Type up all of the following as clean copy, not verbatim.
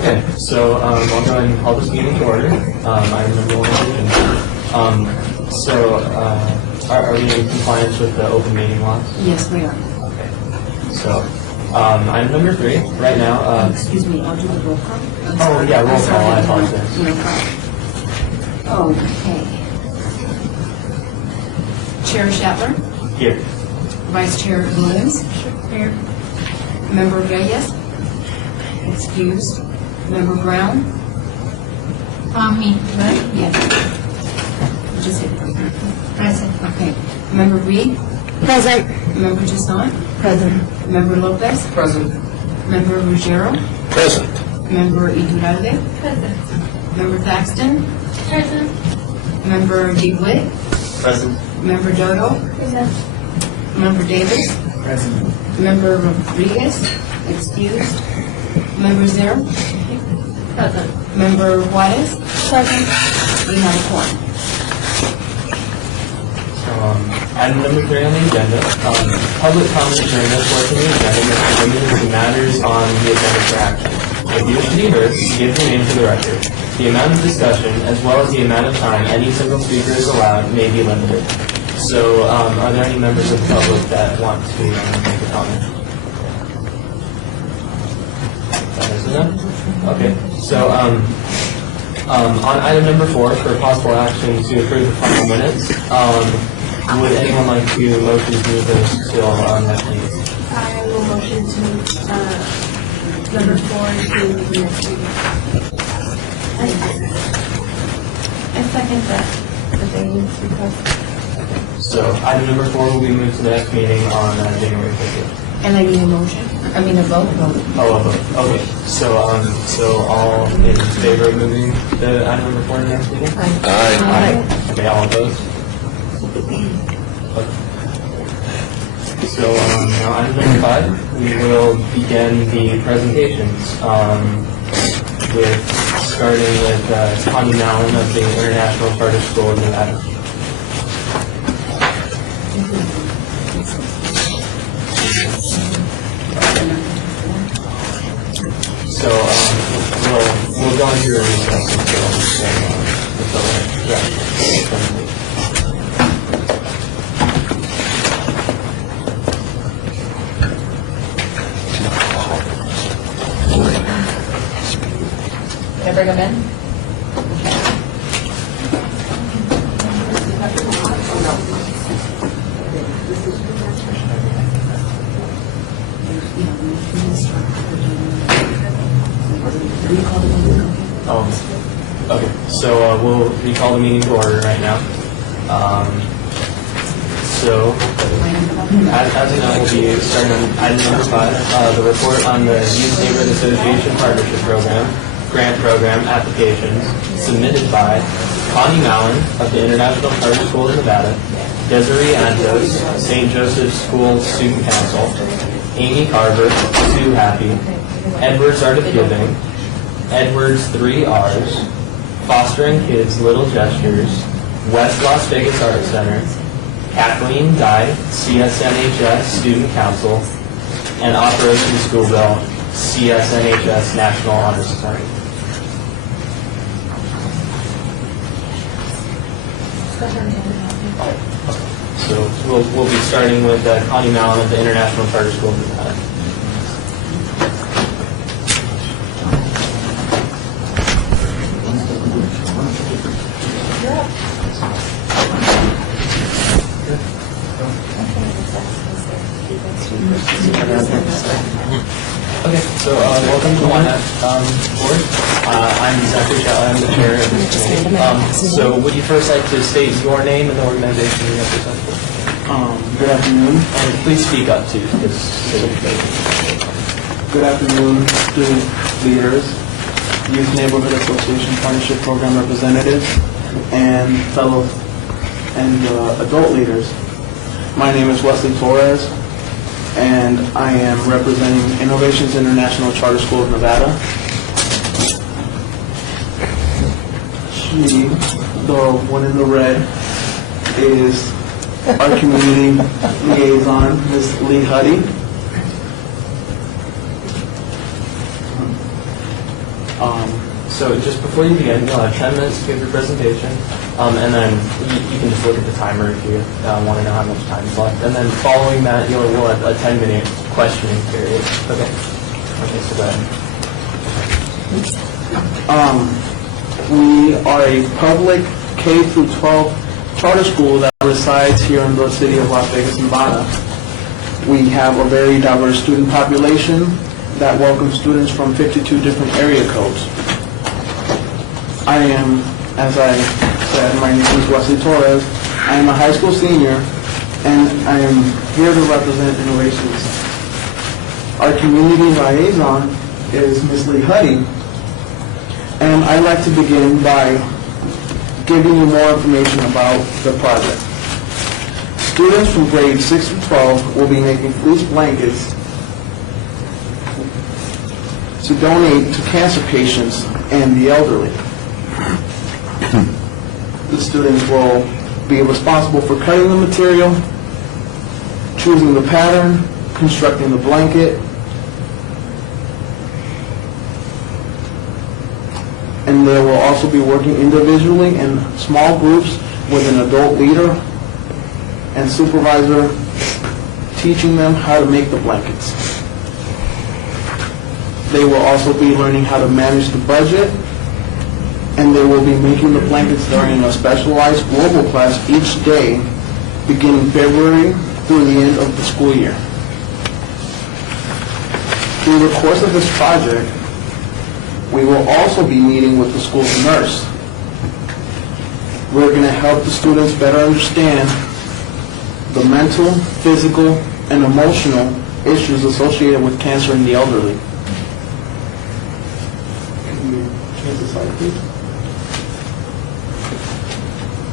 Okay, so I'll go ahead and call this meeting to order. Item number 1 is are we in compliance with the open meeting laws? Yes, we are. Okay. So item number 3, right now. Excuse me, I'll do the roll call. Oh, yeah, roll call, I apologize. No problem. Okay. Chair Shatler, Here. Vice Chair Williams. Here. Member Reyes. Excused. Member Brown. Me. Right? Yes. Just hit present. Okay. Member Reed. Present. Member Toussaint. Present. Member Lopez. Present. Member Ruggiero. Present. Member Iturralde. Present. Member Thaxton. Present. Member DeWitt. Present. Member Dodo. Present. Member Davis. Present. Member Rodriguez. Excused. Member Zero. Present. Member Juarez. Present. We have a quorum. So item number 3 on the agenda, public comment during this portion of the agenda is limited to matters on the agenda for action. If you wish to be heard, give your name for the record. The amount of discussion, as well as the amount of time any single speaker is allowed, may be limited. So, are there any members of the public that want to make a comment? That is none? Okay. So, on item number 4, for possible action to approve the final minutes, would anyone like to motion to move those till our next meeting? I will motion to number 4 to the next meeting. I second that. The things request. So item number 4 will be moved to the next meeting on January 15th. And I need a motion. I mean a vote. Oh, a vote. Okay. So all in favor of moving the item number 4 to the next meeting? Aye. Okay, all opposed? Okay. So now item number 5, we will begin the presentations starting with Connie Mallon of the International Charter School in Nevada. So we'll go into a recess until Can I bring them in? Okay, so we'll recall the meeting to order right now. As you know, we'll be starting on item number 5, the report on the Youth Neighborhood Association Partnership Program, Grant Program applications submitted by Connie Mallon of the International Charter School in Nevada, Desiree Antos, St. Joseph's School Student Council, Amy Carver, Sue Happy, Edwards Art of Giving, Edwards 3 R's, Fostering Kids Little Gestures, West Las Vegas Art Center, Kathleen Dye, CSNHS Student Council, and Operation Schoolbell, CSNHS National Honor Society. So we'll be starting with Connie Mallon of the International Charter School in Nevada. Okay, so welcome to the Ynapp board. I'm Zachary Shaw, I'm the chair of this committee. So would you first like to state your name and the organization you represent? Good afternoon. And please speak up too. Good afternoon, student leaders, Youth Neighborhood Association Partnership Program representatives, and fellow and adult leaders. My name is Wesley Torres, and I am representing Innovations International Charter School of Nevada. She, the one in the red, is our community liaison, Ms. Lee Huddy. So just before you begin, you'll have 10 minutes to give your presentation, and then you can just look at the timer if you want to know how much time is left. And then following that, we'll have a 10-minute questioning period. Okay. Okay, so go ahead. We are a public K through 12 charter school that resides here in the city of Las Vegas, Nevada. We have a very diverse student population that welcomes students from 52 different area codes. I am, as I said, my name is Wesley Torres. I am a high school senior, and I am here to represent Innovations. Our community liaison is Ms. Lee Huddy, and I'd like to begin by giving you more information about the project. Students from grades 6 to 12 will be making fleece blankets to donate to cancer patients and the elderly. The students will be responsible for cutting the material, choosing the pattern, constructing the blanket, and they will also be working individually in small groups with an adult leader and supervisor teaching them how to make the blankets. They will also be learning how to manage the budget, and they will be making the blankets during a specialized global class each day, beginning February through the end of the school year. Through the course of this project, we will also be meeting with the school's nurse. We're going to help the students better understand the mental, physical, and emotional issues associated with cancer in the elderly. Can you change the slide, please?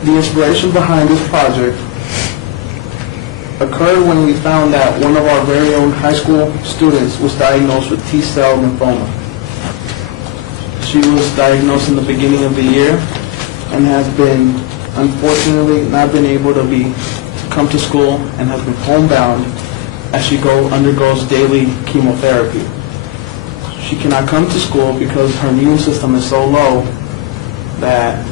The inspiration behind this project occurred when we found that one of our very own high school students was diagnosed with T-cell lymphoma. She was diagnosed in the beginning of the year and has been, unfortunately, not been able to come to school and has been homebound as she undergoes daily chemotherapy. She cannot come to school because her immune system is so low that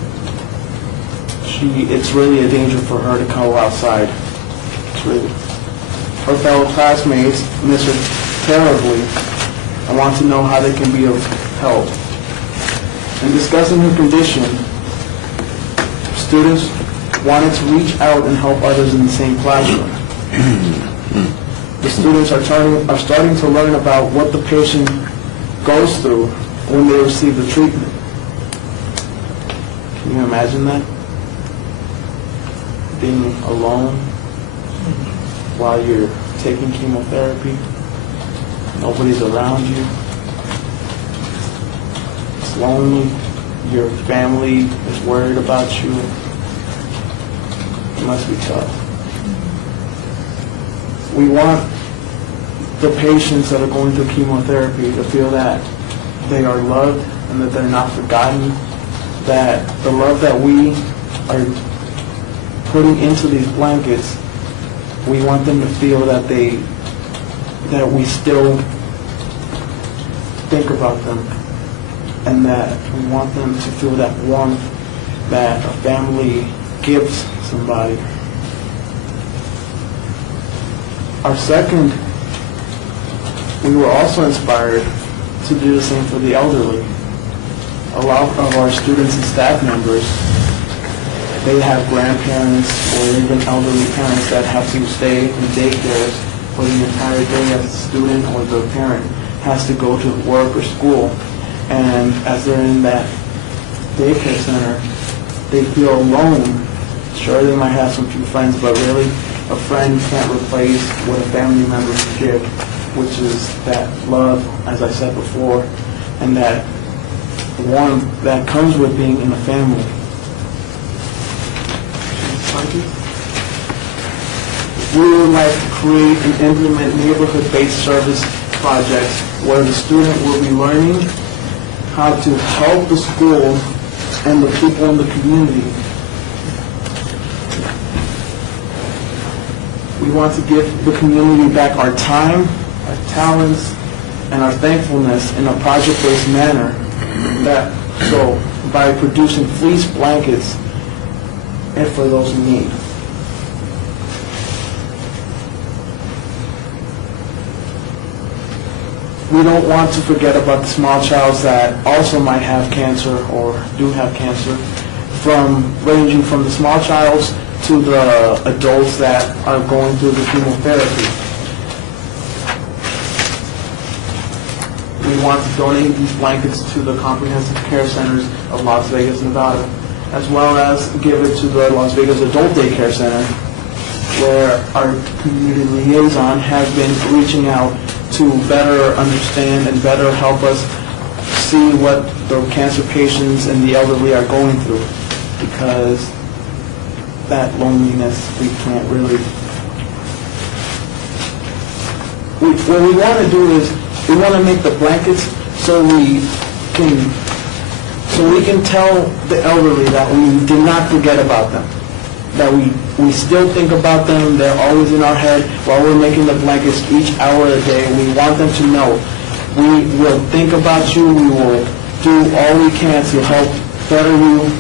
it's really a danger for her to go outside. Her fellow classmates miss her terribly and want to know how they can be of help. In discussing her condition, students wanted to reach out and help others in the same classroom. The students are starting to learn about what the patient goes through when they receive the treatment. Can you imagine that? Being alone while you're taking chemotherapy, nobody's around you. It's lonely. Your family is worried about you. It must be tough. We want the patients that are going through chemotherapy to feel that they are loved and that they're not forgotten, that the love that we are putting into these blankets, we want them to feel that we still think about them, and that we want them to feel that warmth that a family gives somebody. We were also inspired to do the same for the elderly. A lot of our students and staff members, they have grandparents or even elderly parents that have to stay in daycares for the entire day as a student, or the parent has to go to work or school. And as they're in that daycare center, they feel alone. Sure, they might have some few friends, but really a friend can't replace what a family member can give, which is that love, as I said before, and that warmth that comes with being in a family. We would like to create and implement neighborhood-based service projects where the student will be learning how to help the school and the people in the community. We want to give the community back our time, our talents, and our thankfulness in a project-based manner So by producing fleece blankets and for those in need. We don't want to forget about the small childs that also might have cancer or do have cancer, ranging from the small childs to the adults that are going through the chemotherapy. We want to donate these blankets to the comprehensive care centers of Las Vegas, Nevada, as well as give it to the Las Vegas Adult Daycare Center, where our community liaison has been reaching out to better understand and better help us see what the cancer patients and the elderly are going through, because that loneliness we can't really... What we want to do is we want to make the blankets so we can tell the elderly that we did not forget about them, that we still think about them. They're always in our head while we're making the blankets each hour a day. We want them to know we will think about you. We will do all we can to help better you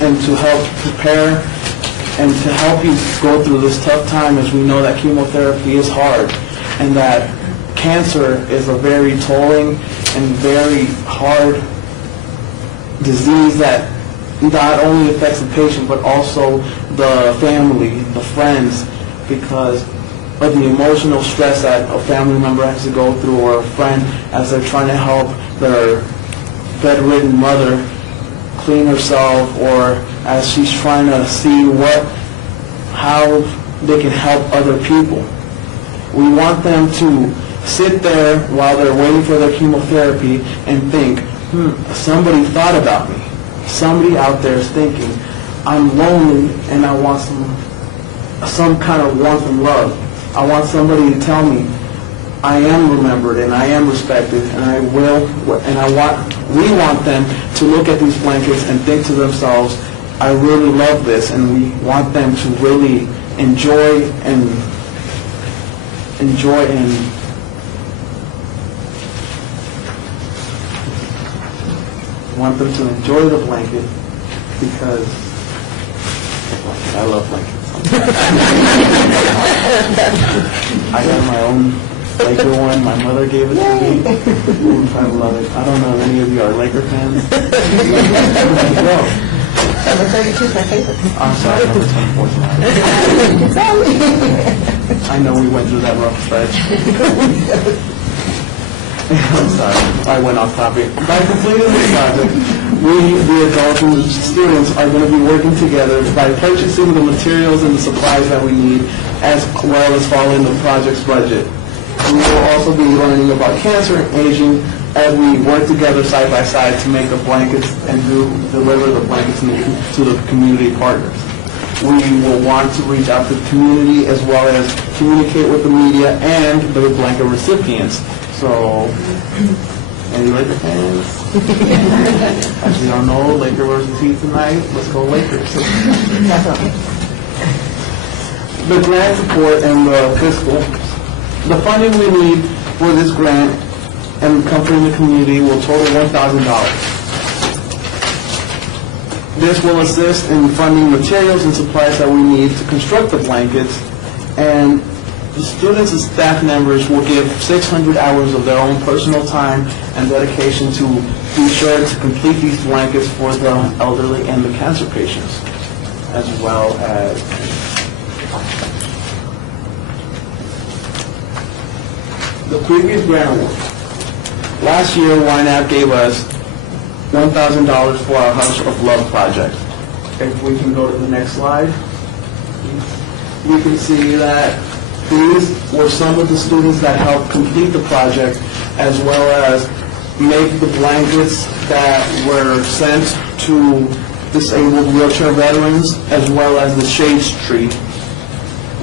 and to help prepare and to help you go through this tough time, as we know that chemotherapy is hard and that cancer is a very tolling and very hard disease that not only affects the patient but also the family, the friends, because of the emotional stress that a family member has to go through, or a friend as they're trying to help their bedridden mother clean herself, or as she's trying to see how they can help other people. We want them to sit there while they're waiting for their chemotherapy and think, somebody thought about me. Somebody out there is thinking, I'm lonely and I want some kind of warmth and love. I want somebody to tell me I am remembered and I am respected, and we want them to look at these blankets and think to themselves, I really love this, and we want them to really enjoy the blanket, because I love blankets. I got my own Laker one. My mother gave it to me. I love it. I don't know if any of you are Laker fans. Number 32 is my favorite. I'm sorry, number 24 is mine. I know we went through that rough stretch. I'm sorry, I went off topic. By completing this project, we, the adults and the students, are going to be working together by purchasing the materials and the supplies that we need, as well as following the project's budget. We will also be learning about cancer and aging as we work together side by side to make the blankets and deliver the blankets to the community partners. We will want to reach out to the community as well as communicate with the media and the blanket recipients. So, any Laker fans? As we all know, Laker versus Heat tonight. Let's go Lakers. The grant support and the fiscal. The funding we need for this grant and come from the community will total $1,000. This will assist in funding materials and supplies that we need to construct the blankets, and the students and staff members will give 600 hours of their own personal time and dedication to be sure to complete these blankets for the elderly and the cancer patients, as well as the previous grant award. Last year, Ynapp gave us $1,000 for our House of Love project. If we can go to the next slide, you can see that these were some of the students that helped complete the project, as well as make the blankets that were sent to disabled wheelchair veterans, as well as the shade tree.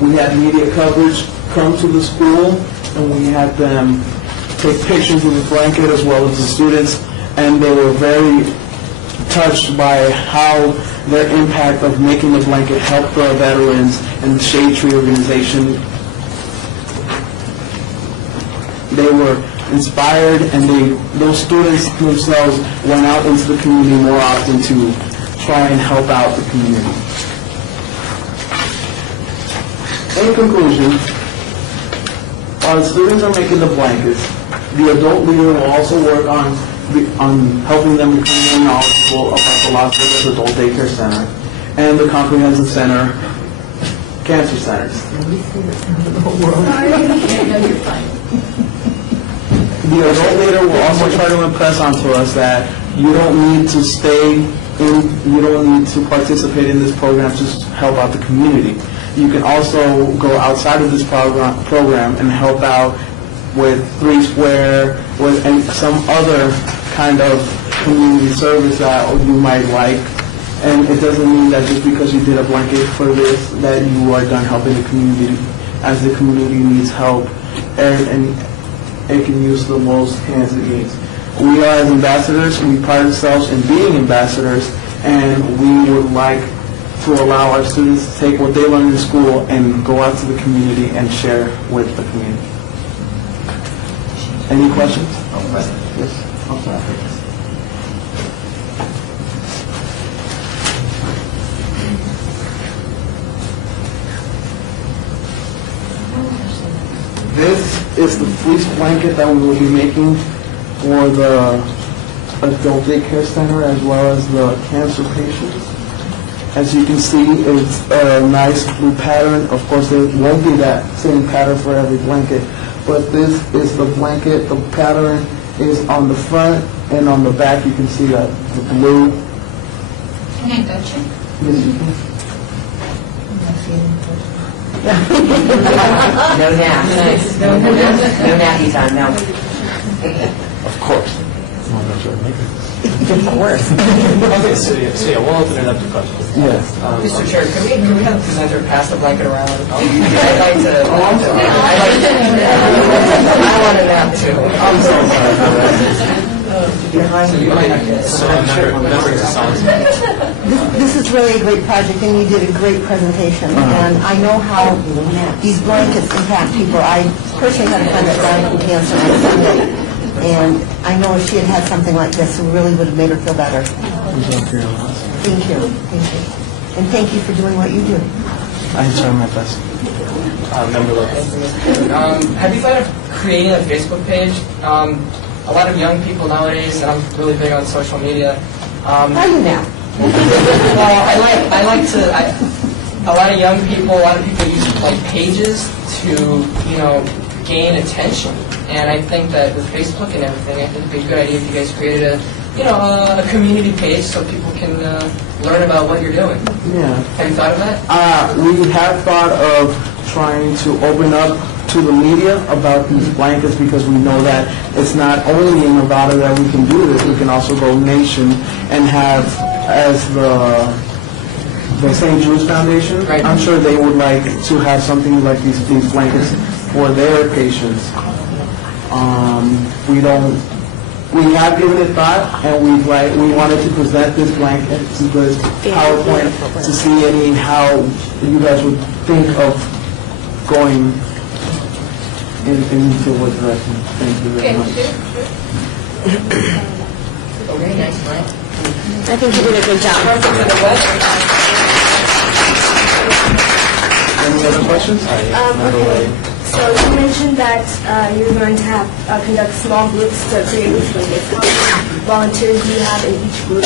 We had media coverage come to the school, and we had them take pictures of the blanket as well as the students, and they were very touched by how their impact of making the blanket helped the veterans and the Shade Tree organization. They were inspired, and those students themselves went out into the community more often to try and help out the community. In conclusion, while the students are making the blankets, the adult leader will also work on helping them become more knowledgeable about the Las Vegas Adult Daycare Center and the Comprehensive Center Cancer Centers. The adult leader will also try to impress onto us that you don't need to you don't need to participate in this program to help out the community. You can also go outside of this program and help out with 3 Square, and some other kind of community service that you might like. And it doesn't mean that just because you did a blanket for this, that you are done helping the community, as the community needs help, and it can use the most hands it needs. We are, as ambassadors, we pride ourselves in being ambassadors, and we would like to allow our students to take what they learn in school and go out to the community and share with the community. Any questions? Yes. I'm sorry. This is the fleece blanket that we will be making for the adult daycare center as well as the cancer patients. As you can see, it's a nice blue pattern. Of course, there won't be that same pattern for every blanket, but this is the blanket. The pattern is on the front, and on the back you can see that the blue. Can I touch it? Yes, you can. No nap. No nappies on, no. Of course. Of course. Okay, so yeah, we'll open it up to questions. Yes. Mr. Chair, can we have the presenter pass the blanket around? I'd like to. I want to nap too. I'm so So members of science. This is really a great project, and you did a great presentation. And I know how these blankets impact people. I personally had a friend that died from cancer on Sunday, and I know if she had had something like this, it really would have made her feel better. Thank you. Thank you. And thank you for doing what you do. I try my best. Member Lopez. Have you thought of creating a Facebook page? A lot of young people nowadays, and I'm really big on social media. How are you now? Well, I like to. A lot of young people, a lot of people use like pages to, gain attention. And I think that with Facebook and everything, I think it'd be a good idea if you guys created a community page so people can learn about what you're doing. Yeah. Have you thought of that? We have thought of trying to open up to the media about these blankets, because we know that it's not only in Nevada that we can do this, we can also go nation and have, as the St. Jude's Foundation, Right. I'm sure they would like to have something like these blankets for their patients. We have given it thought, and we wanted to present this blanket to this PowerPoint to see how you guys would think of going into what direction. Thank you very much. Okay, nice, right? I think you did a good job. Any other questions? Okay. So you mentioned that you're going to conduct small groups to create these blankets. How many volunteers do you have in each group?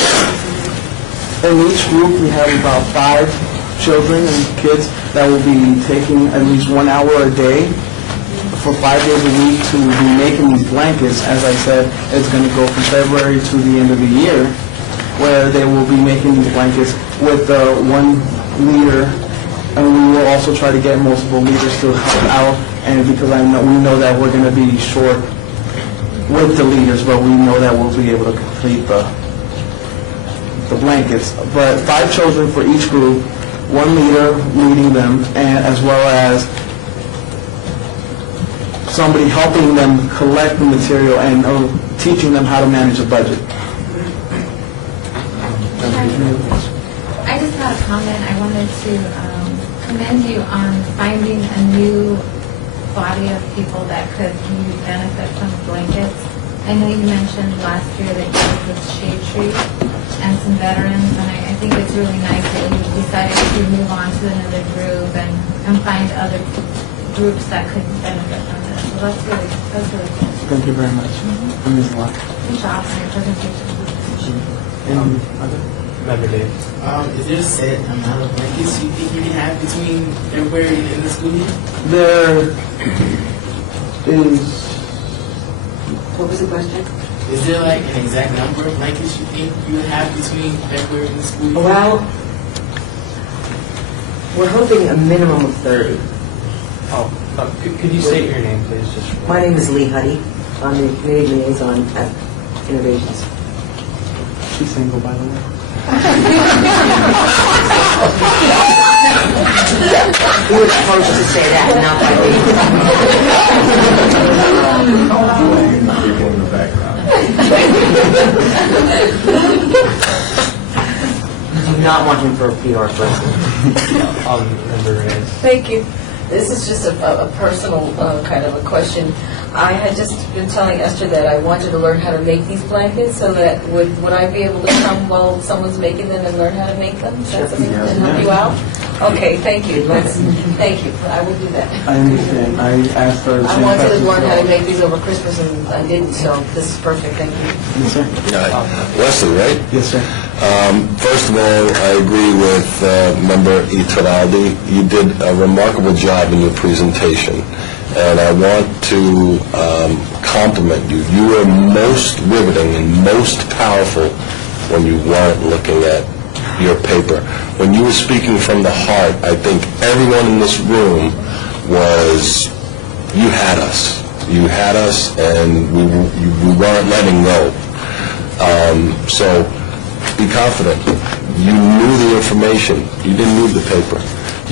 In each group, we have about 5 children and kids that will be taking at least 1 hour a day for 5 days a week to be making these blankets. As I said, it's going to go from February to the end of the year, where they will be making these blankets with one leader, and we will also try to get multiple leaders to help out. And because we know that we're going to be short with the leaders, but we know that we'll be able to complete the blankets. But 5 children for each group, 1 leader leading them, and as well as somebody helping them collect the material and teaching them how to manage a budget. I just had a comment. I wanted to commend you on finding a new body of people that could maybe benefit from the blankets? I know you mentioned last year that you worked with Shade Tree and some veterans, and I think it's really nice that you decided to move on to another group and find other groups that could benefit from this. So that's really cool. Thank you very much. That means a lot. Good job on your presentation. Member Dave. Is there a set amount of blankets you think you can have between February and the school year? There is, What was the question? Is there like an exact number of blankets you think you would have between February and the school year? Well, we're hoping a minimum of 30. Could you state your name, please? Just My name is Lee Huddy. I'm the community liaison at Innovations. she's single, by the way. We were supposed to say that, not by me. Do not want him for a PR person. Member Reyes. Thank you. This is just a personal kind of a question. I had just been telling Esther that I wanted to learn how to make these blankets, so that would I be able to come while someone's making them and learn how to make them? Is that something that can help you out? Okay, thank you. Thank you. I will do that. I understand. I asked her the I same wanted to question. learn how to make these over Christmas, and I didn't, so this is perfect. Thank you. Yes, sir. Wesley, right? Yes, sir. First of all, I agree with Member Ituraldi. You did a remarkable job in your presentation, and I want to compliment you. You were most riveting and most powerful when you weren't looking at your paper. When you were speaking from the heart, I think everyone in this room was, you had us. You had us, and we weren't letting go. So be confident. You knew the information. You didn't need the paper.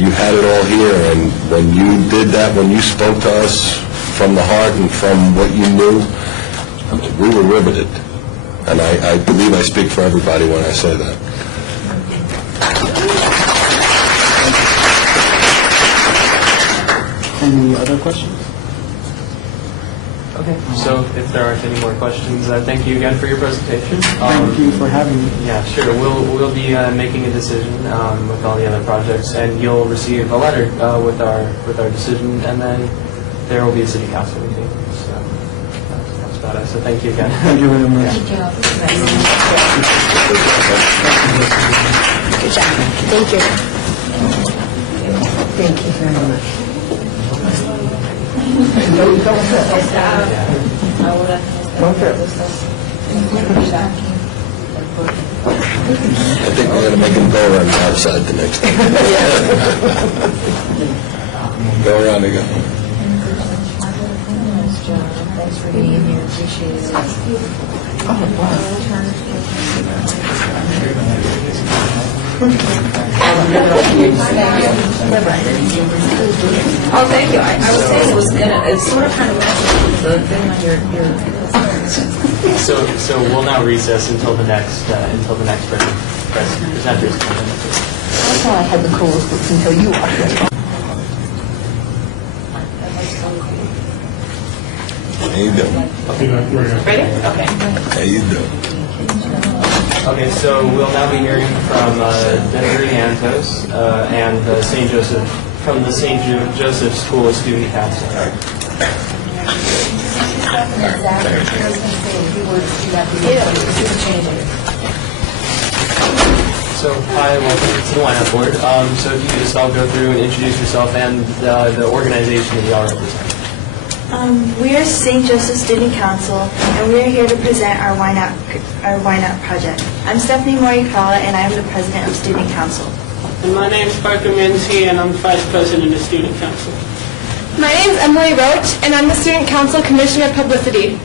You had it all here, and when you did that, when you spoke to us from the heart and from what you knew, we were riveted. And I believe I speak for everybody when I say that. Any other questions? Okay, so if there aren't any more questions, thank you again for your presentation. Thank you for having me. Yeah, sure. We'll be making a decision with all the other projects, and you'll receive a letter with our decision, and then there will be a city council meeting. So that's about it. So thank you again. Thank you very much. Good job. Thank you. Thank you very much. I think we're going to make him go around the outside the next time. Go around again. Thanks for being here. Appreciate Oh, thank you. I was saying it's sort of kind of matches the thing on your So we'll now recess until the next presenters come in. I thought I had the coolest books until you walked in. How you doing? Ready? Okay. How you doing? Okay, so we'll now be hearing from Denver Yantos and St. Joseph, from the St. Joseph School Student Council. So, hi, welcome to the Ynapp Board. So if you could just all go through and introduce yourself and the organization that you all represent. We are St. Joseph Student Council, and we are here to present our Ynapp project. I'm Stephanie Morikawa, and I'm the president of Student Council. And my name is Parker Menzie, and I'm vice president of Student Council. My name is Emily Roach, and I'm the Student Council Commissioner of Publicity.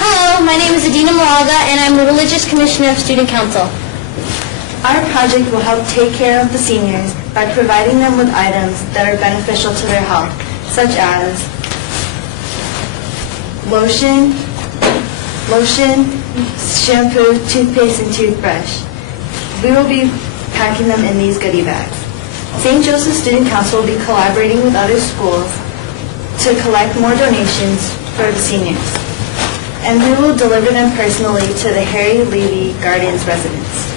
Hello, my name is Adina Moraga, and I'm the Religious Commissioner of Student Council. Our project will help take care of the seniors by providing them with items that are beneficial to their health, such as lotion, shampoo, toothpaste, and toothbrush. We will be packing them in these goodie bags. St. Joseph Student Council will be collaborating with other schools to collect more donations for the seniors. And we will deliver them personally to the Harry Levy Gardens residents.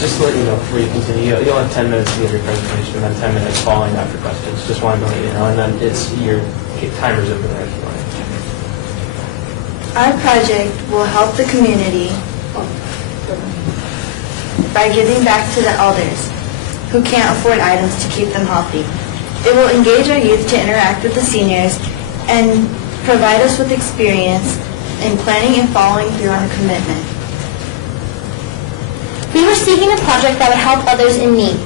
Just to let you know, before you continue, you'll have 10 minutes to give your presentation, and then 10 minutes following after questions. Just wanted to let you know, and then it's your timer's over there if you want. Our project will help the community by giving back to the elders who can't afford items to keep them healthy. It will engage our youth to interact with the seniors and provide us with experience in planning and following through on a commitment. We were seeking a project that would help others in need.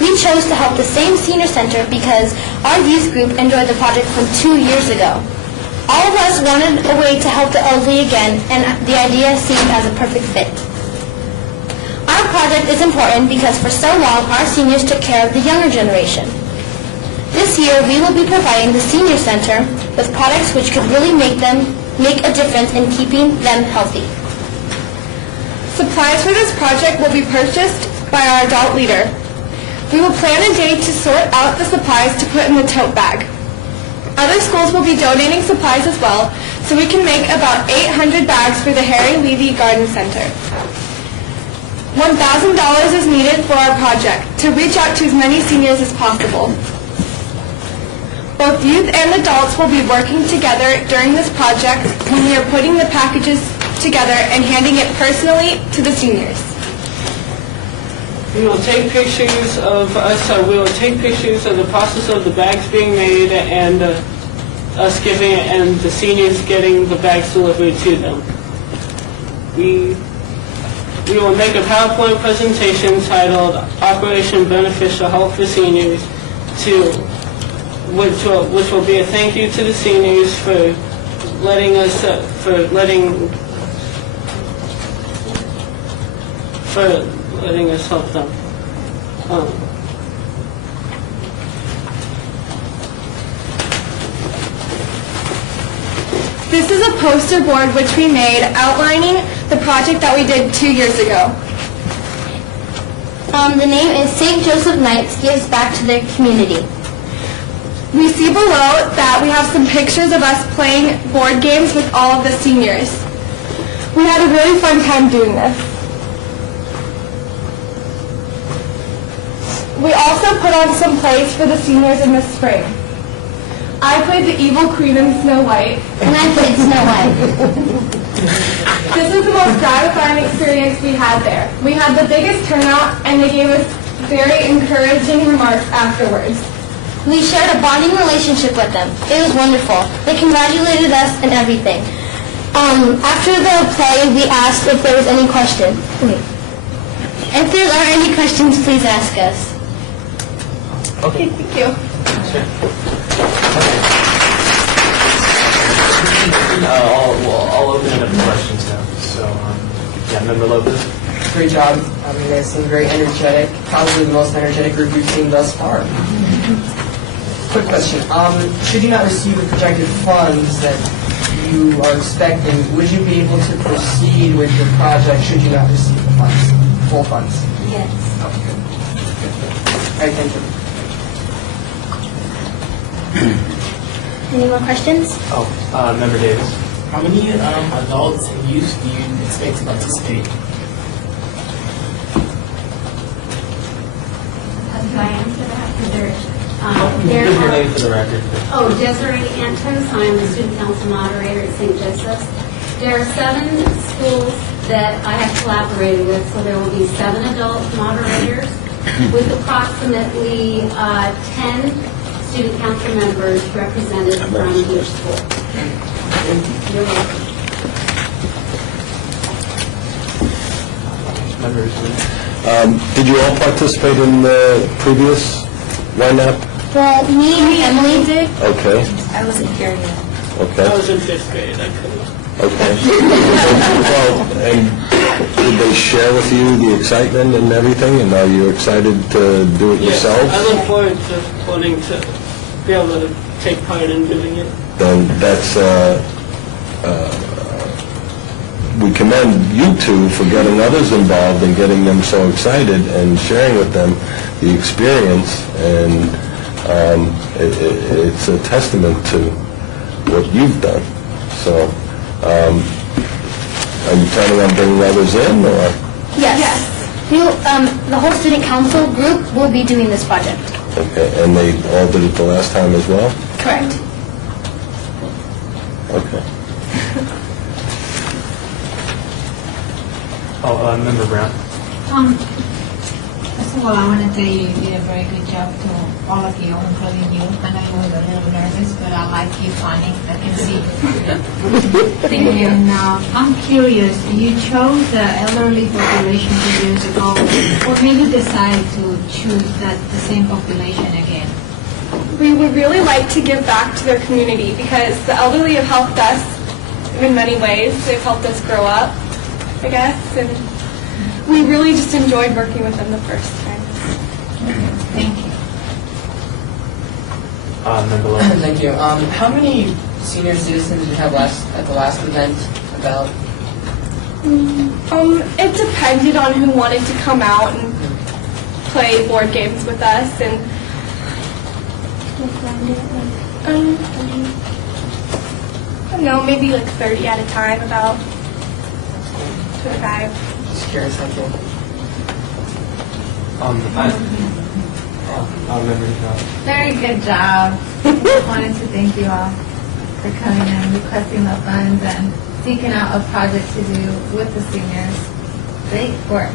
We chose to help the same senior center because our youth group enjoyed the project from 2 years ago. All of us wanted a way to help the elderly again, and the idea seemed as a perfect fit. Our project is important because for so long our seniors took care of the younger generation. This year we will be providing the senior center with products which could really make a difference in keeping them healthy. Supplies for this project will be purchased by our adult leader. We will plan a day to sort out the supplies to put in the tote bag. Other schools will be donating supplies as well, so we can make about 800 bags for the Harry Levy Garden Center. $1,000 is needed for our project to reach out to as many seniors as possible. Both youth and adults will be working together during this project when we are putting the packages together and handing it personally to the seniors. We will take pictures of the process of the bags being made and us giving it and the seniors getting the bags delivered to them. We will make a PowerPoint presentation titled Operation Beneficial Health for Seniors, which will be a thank you to the seniors for letting us help them. This is a poster board which we made outlining the project that we did 2 years ago. The name is St. Joseph Knights Gives Back to Their Community. We see below that we have some pictures of us playing board games with all of the seniors. We had a really fun time doing this. We also put on some plays for the seniors in the spring. I played the evil queen in Snow White. And I played Snow White. This was the most gratifying experience we had there. We had the biggest turnout, and they gave us very encouraging remarks afterwards. We shared a bonding relationship with them. It was wonderful. They congratulated us and everything. After the play, we asked if there was any question. If there are any questions, please ask us. Okay. Thank you. Sure. I'll open it up to questions now. So, Member Lopez. Great job. I mean, they seem very energetic. Probably the most energetic group we've seen thus far. Quick question. Should you not receive the projected funds that you are expecting, would you be able to proceed with your project should you not receive the funds, full funds? Yes. Okay, good. All right, thank you. Any more questions? Member Davis. How many adults and youth do you expect to participate? Do I answer that? Give your name for the record. Desiree Antos. I'm the student council moderator at St. Joseph's. There are 7 schools that I have collaborated with, so there will be 7 adult moderators with approximately 10 student council members represented from each school. You're welcome. Did you all participate in the previous Ynapp? Well, me and Emily did. Okay, I wasn't here yet. okay. I was in 5th grade. I couldn't. Okay. Well, and did they share with you the excitement and everything, and are you excited to do it Yes, yourselves? I look forward to wanting to be able to take part in doing it. Then that's, we commend you two for getting others involved and getting them so excited and sharing with them the experience, and It's a testament to what you've done. So, are you planning on bringing others in, or? Yes. The whole student council group will be doing this project. Okay, and they all did it the last time as well? Correct. Okay. Member Brown. First of all, I want to tell you did a very good job to all of you, including you. I know you were a little nervous, but I like you funny. I can see. And I'm curious, you chose the elderly population 2 years ago. What made you decide to choose the same population again? We would really like to give back to their community because the elderly have helped us in many ways. They've helped us grow up, I guess, and we really just enjoyed working with them the first time. Thank you. Member Lopez. Thank you. How many senior citizens did you have at the last event about? It depended on who wanted to come out and play board games with us, and I don't know, maybe like 30 at a time, about 25. Just curious, thank you. Member Ynapp. Very good job. I wanted to thank you all for coming and requesting the funds and seeking out a project to do with the seniors. Great work.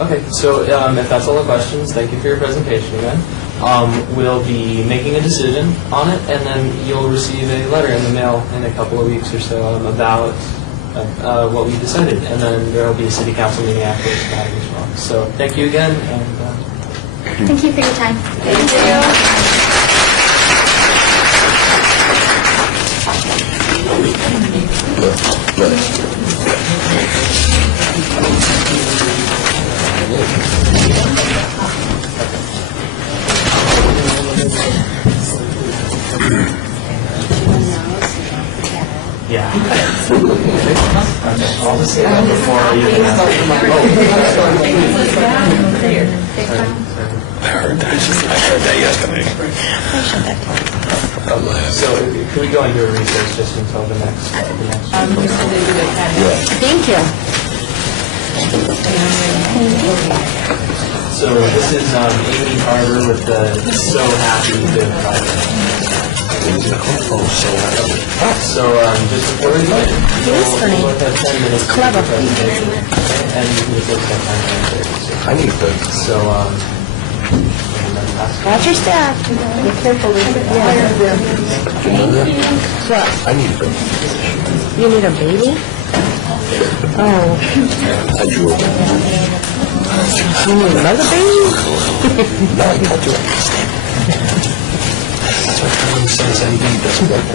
Okay, so if that's all the questions, thank you for your presentation again. We'll be making a decision on it, and then you'll receive a letter in the mail in a couple of weeks or so about what we decided, and then there will be a city council meeting afterwards about it as well. So thank you again, and Thank you for your time. Thank you. yeah. I'll just say that before you even ask. I heard that yesterday. So could we go into a recess just until the next? Thank you. So this is Amy Carver with the So Happy Bid project. So just before we begin, we'll have 10 minutes to do the presentation, and you can just take that time to answer. I need a bid. So Watch your step. Be careful with it. What? I need a bid. You need a baby? Oh. I drew it. You need another baby? No, I told you. That's what everyone says. Anybody doesn't work.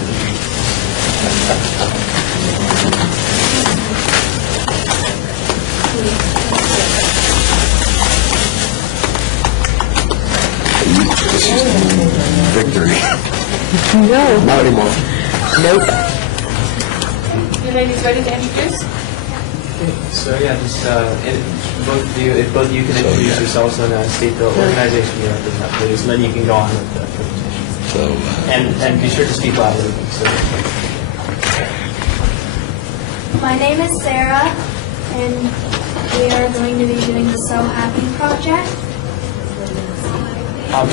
This is victory. No. Not anymore. Nope. You ladies ready to introduce? So yeah, just if both of you can introduce yourselves and state the organization you represent, please, and then you can go on with the presentation. So, And be sure to speak loudly. So. My name is Sarah, and we are going to be doing the So Happy project.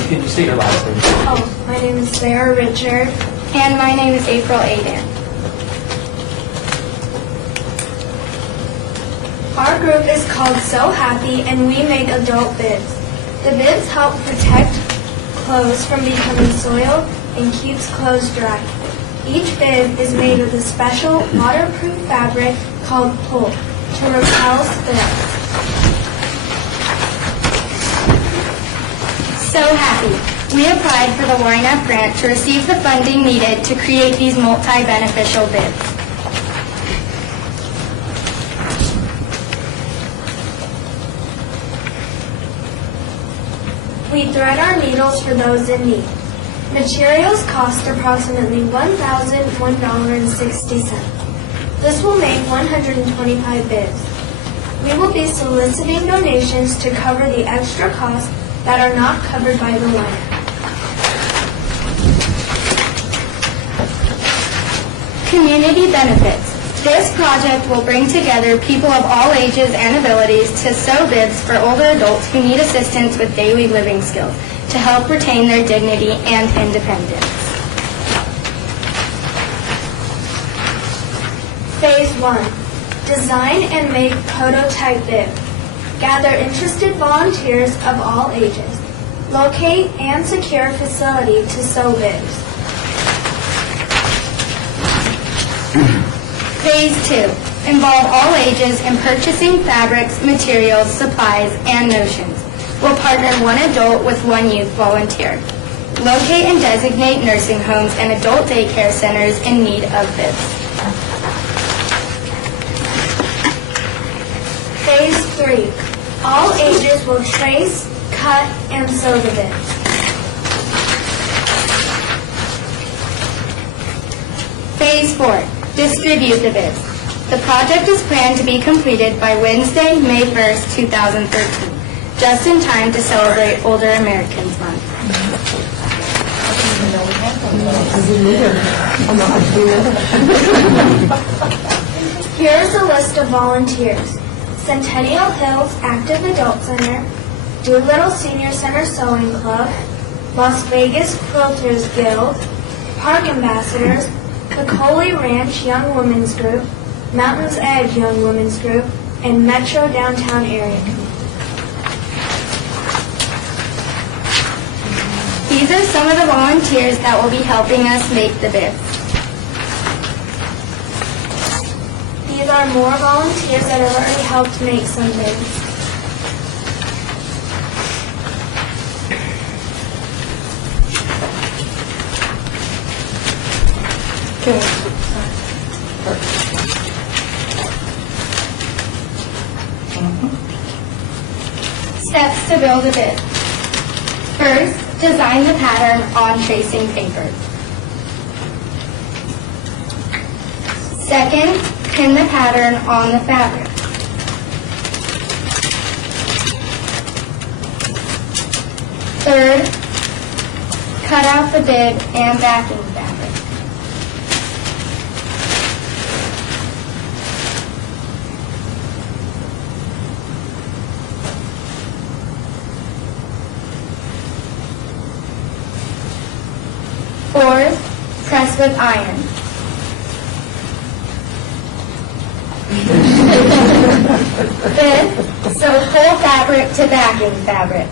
Can you state your last name? Oh, my name is Sarah Richard, and my name is April Aden. Our group is called So Happy, and we make adult bibs. The bibs help protect clothes from becoming soiled and keeps clothes dry. Each bib is made with a special waterproof fabric called pull to repel spill. So Happy. We applied for the Ynapp grant to receive the funding needed to create these multi-beneficial bibs. We thread our needles for those in need. Materials cost approximately $1,001.60. This will make 125 bibs. We will be soliciting donations to cover the extra costs that are not covered by the liner. Community benefits. This project will bring together people of all ages and abilities to sew bibs for older adults who need assistance with daily living skills to help retain their dignity and independence. Phase 1. Design and make prototype bib. Gather interested volunteers of all ages. Locate and secure a facility to sew bibs. Phase 2. Involve all ages in purchasing fabrics, materials, supplies, and notions. We'll partner one adult with one youth volunteer. Locate and designate nursing homes and adult daycare centers in need of bibs. Phase 3. All ages will trace, cut, and sew the bibs. Phase 4. Distribute the bibs. The project is planned to be completed by Wednesday, May 1st, 2013, just in time to celebrate Older Americans Month. Here's a list of volunteers. Centennial Hills Active Adult Center, Doolittle Senior Center Sewing Club, Las Vegas Quilters Guild, Park Ambassadors, Piccoli Ranch Young Women's Group, Mountains Edge Young Women's Group, and Metro Downtown Area Committee. These are some of the volunteers that will be helping us make the bibs. These are more volunteers that have already helped make some bibs. Steps to build a bib. First, design the pattern on tracing paper. Second, pin the pattern on the fabric. Third, cut out the bib and backing fabric. Fourth, press with iron. Fifth, sew full fabric to backing fabric.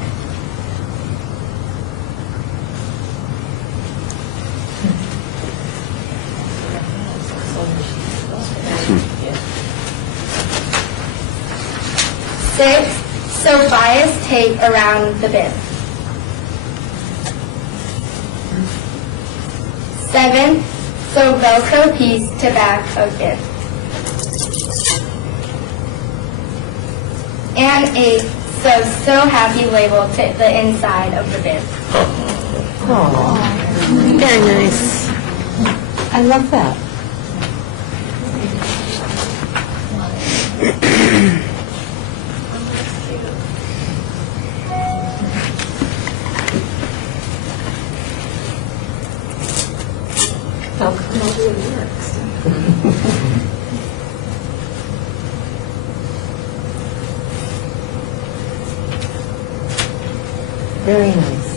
Sixth, sew bias tape around the bib. Seventh, sew Velcro piece to back of bib. And eighth, sew So Happy label to the inside of the bib. Very nice. I love that. How come all the works? Very nice.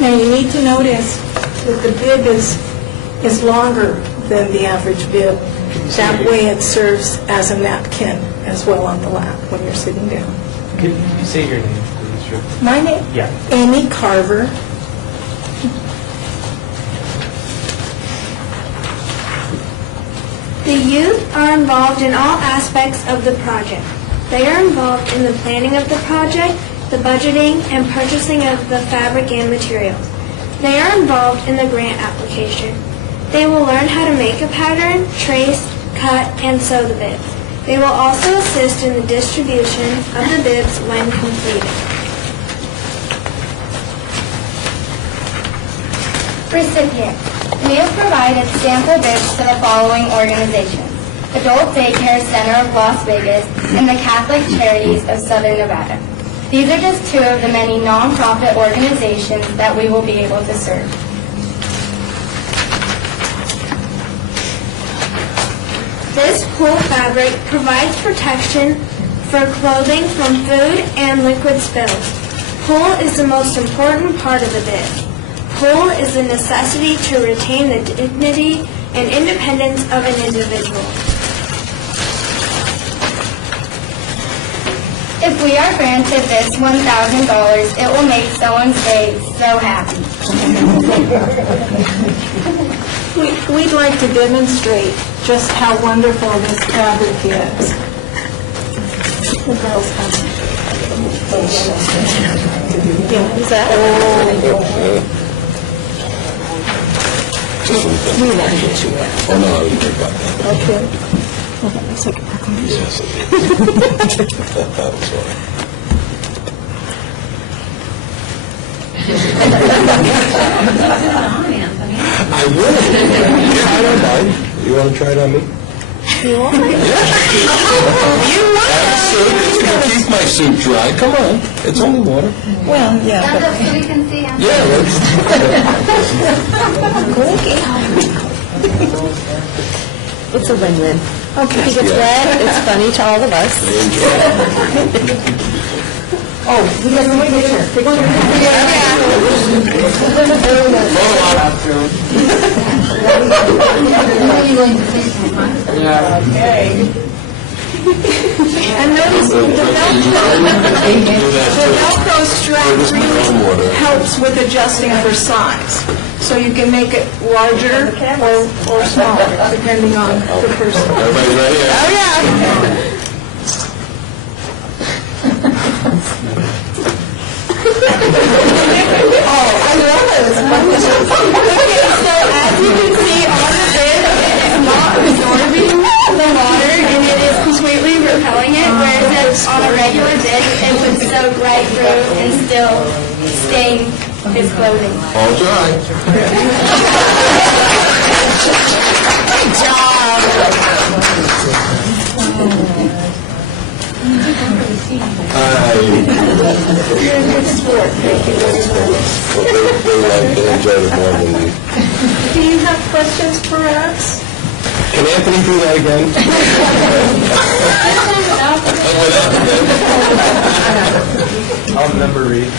Now, you need to notice that the bib is longer than the average bib. That way it serves as a napkin as well on the lap when you're sitting down. Could you say your name, please? Sure. My name? Yeah. Amy Carver. The youth are involved in all aspects of the project. They are involved in the planning of the project, the budgeting, and purchasing of the fabric and materials. They are involved in the grant application. They will learn how to make a pattern, trace, cut, and sew the bibs. They will also assist in the distribution of the bibs when completed. Recipient. We have provided sample bibs to the following organizations: Adult Daycare Center of Las Vegas and the Catholic Charities of Southern Nevada. These are just two of the many nonprofit organizations that we will be able to serve. This wool fabric provides protection for clothing from food and liquid spills. Wool is the most important part of the bib. Wool is a necessity to retain the dignity and independence of an individual. If we are granted this $1,000, it will make someone's day so happy. We'd like to demonstrate just how wonderful this fabric is. The girls have yeah, is that? We want to get you that. Oh, no, I would take that. Okay. Well, that looks like a proclamation. Yes, it is. That was all right. I will. I don't mind. You want to try it on me? You want it? You want it? It's going to keep my suit dry. Come on. It's only water. Well, yeah. Stand up so we can see him. Yeah, let's... It's a win-win. Okay. If he gets wet, it's funny to all of us. Oh, we got one picture. And notice the Velcro strap really helps with adjusting for size. So you can make it larger or smaller, depending on the person. Everybody ready? Oh, yeah. Oh, I love it. Okay, so as you can see on the bib, it is not absorbing the water and it is completely repelling it, Whereas on a regular bib, it would soak right through and still stain his clothing. All dry. Good job. You're a good sport. Thank you very much. They enjoyed it more than me. Do you have questions for us? Can Anthony do that again? I'll remember read.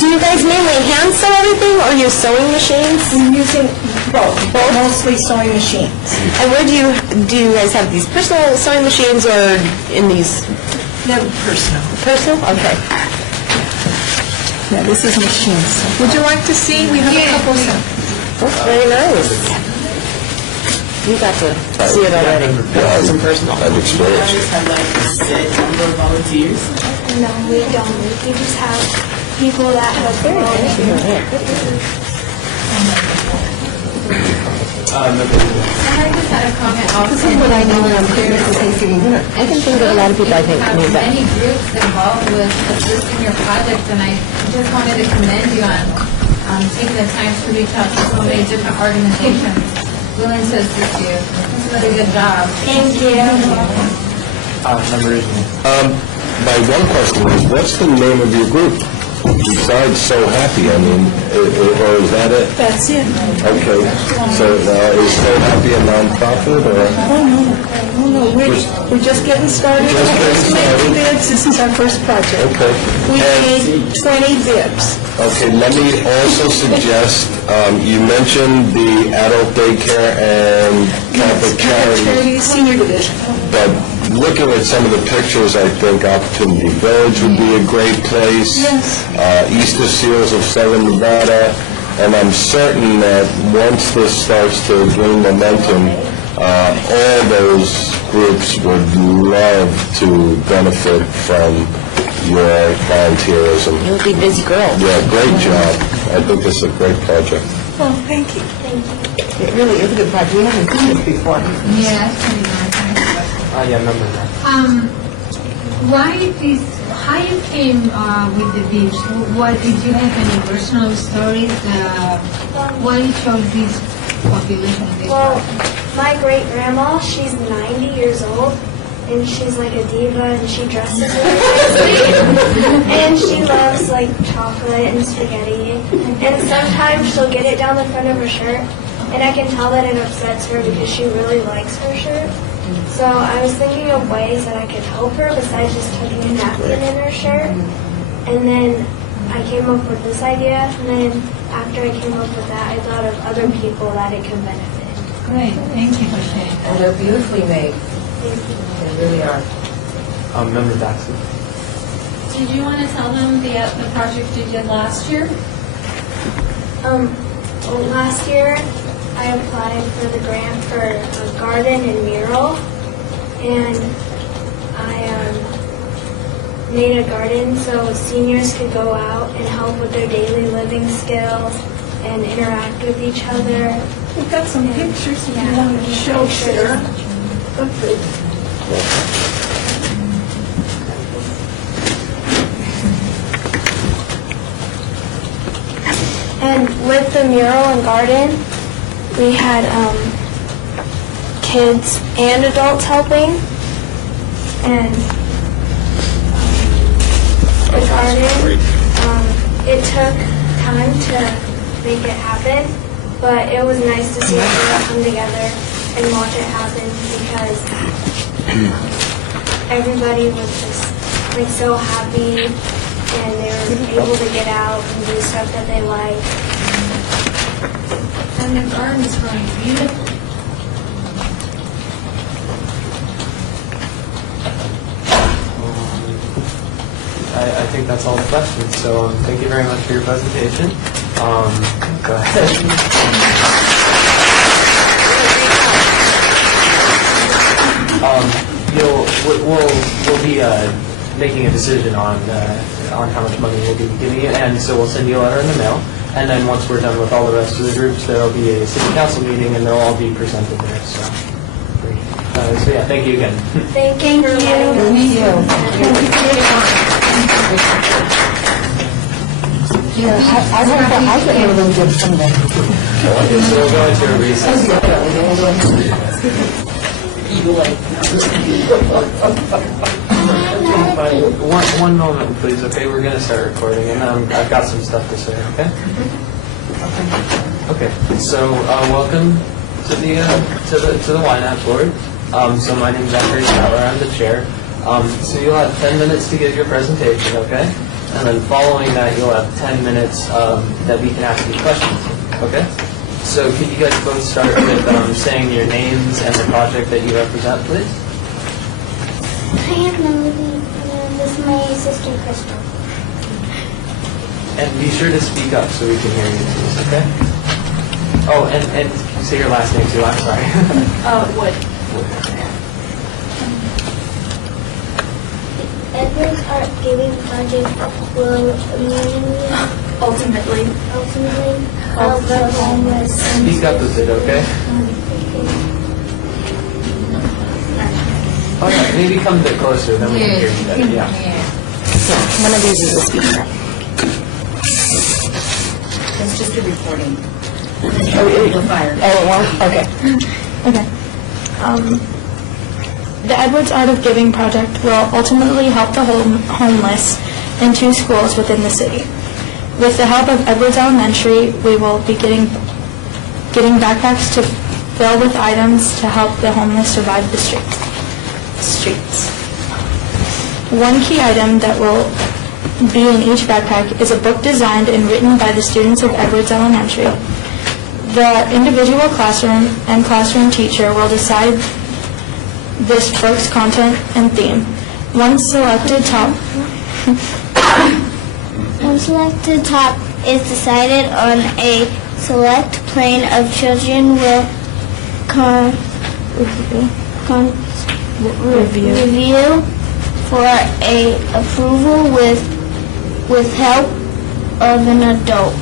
Do you guys mainly hand sew everything or use sewing machines? I'm using both, mostly sewing machines. And where do you guys have these personal sewing machines or in these? Never personal. Personal? Okay. Yeah, this is machines. Would you like to see? We have a couple of That's very nice. You got to see it already. That's some personal. I've experienced it. Have like a set number of volunteers? No, we don't. We just have people that help volunteer. I just had a comment also. This is what I know when I'm cooking for Thanksgiving dinner. I can think of a lot of people I think have need that. many groups involved with assisting your project, and I just wanted to commend you on taking the time to reach out to so many different organizations willing to assist you. This is a good job. Thank you. Number read. My one question is, what's the name of your group? Besides So Happy, I mean, or is that it? That's it. Okay, so is So Happy a nonprofit, or? Oh, no, we're just getting started. Just getting started. Bibs. This is our first project. Okay. We And- made 20 bibs. Okay, let me also suggest, you mentioned the adult daycare and Catholic Charities, Charity Senior Division. but looking at some of the pictures, I think Opportunity Village would be a great place. Yes. Easter Seals of Southern Nevada, and I'm certain that once this starts to gain momentum, all those groups would love to benefit from your volunteerism. You'll be busy girl. Yeah, great job. I think this is a great project. Well, thank you. It really is a good project. We haven't seen this before. Yeah, that's pretty nice. Yeah, number read. How you came with the beach? What did you have any personal stories? Why you chose these population in this Well, project? my great grandma, she's 90 years old, and she's like a diva, and she dresses really nicely, and she loves like chocolate and spaghetti, and sometimes she'll get it down the front of her shirt, and I can tell that it upsets her because she really likes her shirt. So I was thinking of ways that I could help her besides just tucking a napkin in her shirt, and then I came up with this idea, and then after I came up with that, I thought of other people that it could benefit. Great, thank you for sharing. And they're beautifully made. They really are. Member Daxon. Did you want to tell them the project you did last year? Well, last year, I applied for the grant for a garden and mural, and I made a garden so seniors could go out and help with their daily living skills and interact with each other. We've got some pictures if you want to show, Sarah. And with the mural and garden, we had kids and adults helping. And the garden, it took time to make it happen, but it was nice to see everyone come together and watch it happen because everybody was just like so happy, and they were able to get out and do stuff that they like. And the garden is growing beautifully. I think that's all the questions. So thank you very much for your presentation. Go ahead. We'll be making a decision on how much money we'll be giving you, and so we'll send you a letter in the mail. And then once we're done with all the rest of the groups, there will be a city council meeting, and they'll all be presented there. So yeah, thank you again. Thank you for letting I hope that I can really give some of that. Okay, so we'll go into a recess. One moment, please. Okay, we're going to start recording, and I've got some stuff to say. Okay. Okay. So welcome to the Ynapp board. So my name is Zachary Fowler. I'm the chair. So you'll have 10 minutes to give your presentation. Okay. And then following that, you'll have 10 minutes that we can ask you questions. Okay. So could you guys both start with saying your names and the project that you represent, please? I am Melody, and this is my sister Crystal. And be sure to speak up so we can hear you, please, okay? Oh, and say your last name too, I'm sorry. Wood. Edward's Art Giving Project will ultimately help the homeless. Speak up a bit, okay? Oh yeah, maybe come a bit closer, then we can hear you better, yeah. So, one of these is a speaker. It's just a recording. Okay. Okay. The Edwards Art of Giving project will ultimately help the homeless in 2 schools within the city. With the help of Edwards Elementary, we will be getting backpacks to fill with items to help the homeless survive the streets. One key item that will be in each backpack is a book designed and written by the students of Edwards Elementary. The individual classroom and classroom teacher will decide this book's content and theme. One selected top is decided on a select plane of children will review for a approval with help of an adult.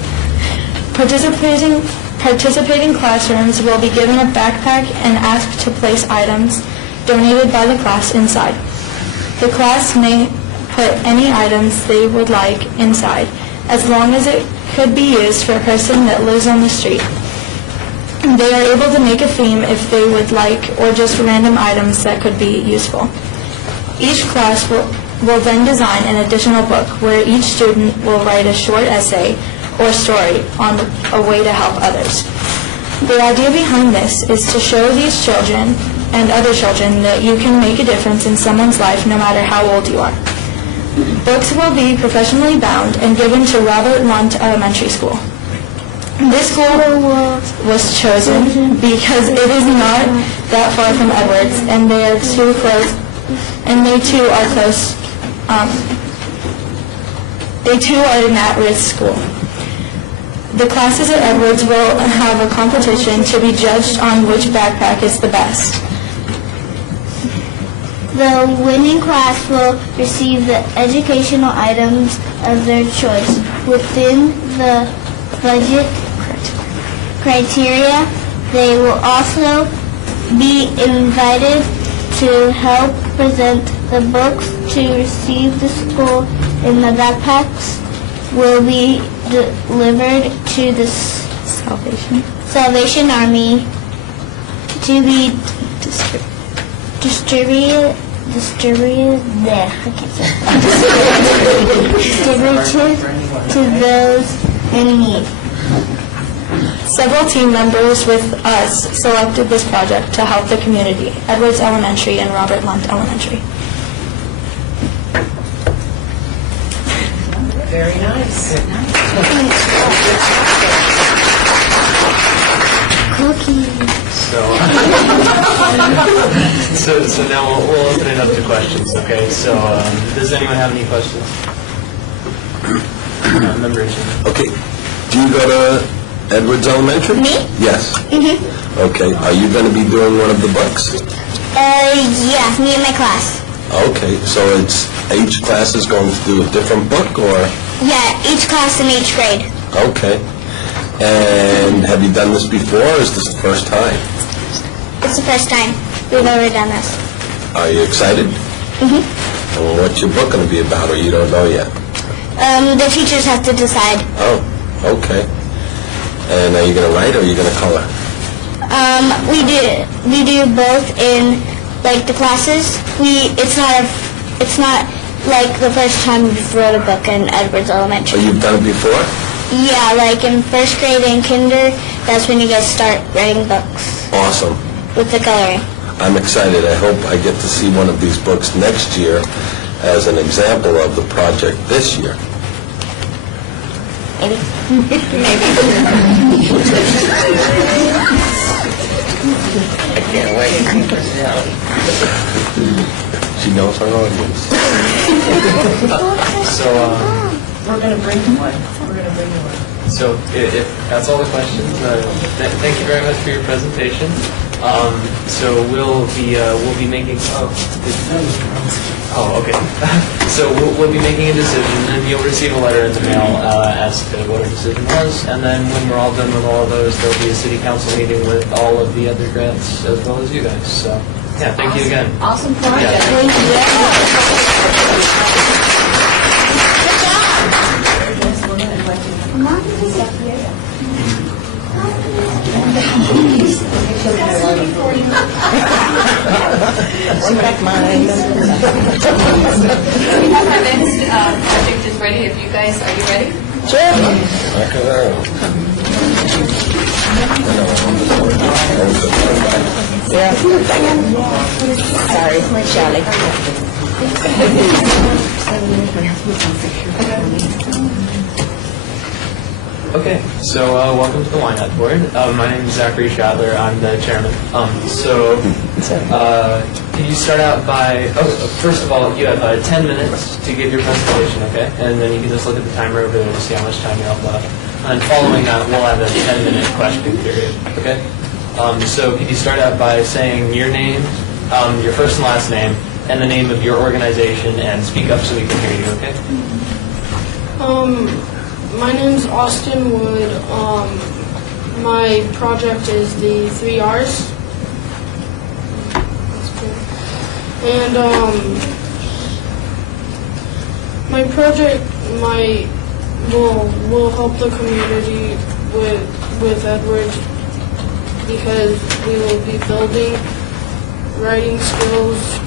Participating classrooms will be given a backpack and asked to place items donated by the class inside. The class may put any items they would like inside, as long as it could be used for a person that lives on the street. They are able to make a theme if they would like, or just random items that could be useful. Each class will then design an additional book where each student will write a short essay or story on a way to help others. The idea behind this is to show these children and other children that you can make a difference in someone's life no matter how old you are. Books will be professionally bound and given to Robert Lunt Elementary School. This school was chosen because it is not that far from Edwards, and they are too close, and they too are close. They too are an at-risk school. The classes at Edwards will have a competition to be judged on which backpack is the best. The winning class will receive the educational items of their choice within the budget criteria. They will also be invited to help present the books to receive the school, and the backpacks will be delivered to the Salvation Army to be distributed to those in need. Several team members with us selected this project to help the community, Edwards Elementary and Robert Lunt Elementary. Very nice. So now we'll open it up to questions, okay? So does anyone have any questions? Member Richard. Okay. Do you go to Edwards Elementary? Me? Yes. Mm-hmm. Okay. Are you going to be doing one of the books? Yeah, me and my class. Okay. So it's each class is going to do a different book, or? Yeah, each class in each grade. Okay. And have you done this before, or is this the first time? It's the first time we've ever done this. Are you excited? Mm-hmm. Well, what's your book going to be about, or you don't know yet? The teachers have to decide. Oh, okay. And are you going to write, or are you going to color? We do both in like the classes. It's not like the first time we've wrote a book in Edwards Elementary. Oh, you've done it before? Yeah, like in first grade and kinder, that's when you guys start writing books Awesome. with the coloring. I'm excited. I hope I get to see one of these books next year as an example of the project this year. Maybe. I can't wait. She knows her audience. So, We're going to bring you one. so if that's all the questions, thank you very much for your presentation. So we'll be making. Okay. So we'll be making a decision, and you'll receive a letter in the mail as to what our decision was. And then when we're all done with all of those, there'll be a city council meeting with all of the other grants as well as you guys. So yeah, thank you again. Awesome project. Yeah. Thank you. One back mine. Our next project is ready. If you guys, are you ready? Yeah. Sorry, my Charlie. Okay, so welcome to the Ynapp board. My name is Zachary Schadler. I'm the chairman. Can you start out by, first of all, you have 10 minutes to give your presentation, okay? And then you can just look at the timer over there to see how much time you have left. And following that, we'll have a 10-minute question period, okay? So can you start out by saying your name, your first and last name, and the name of your organization, and speak up so we can hear you, okay? My name's Austin Wood. My project is the 3 R's. And my project will help the community with Edwards because we will be building writing skills.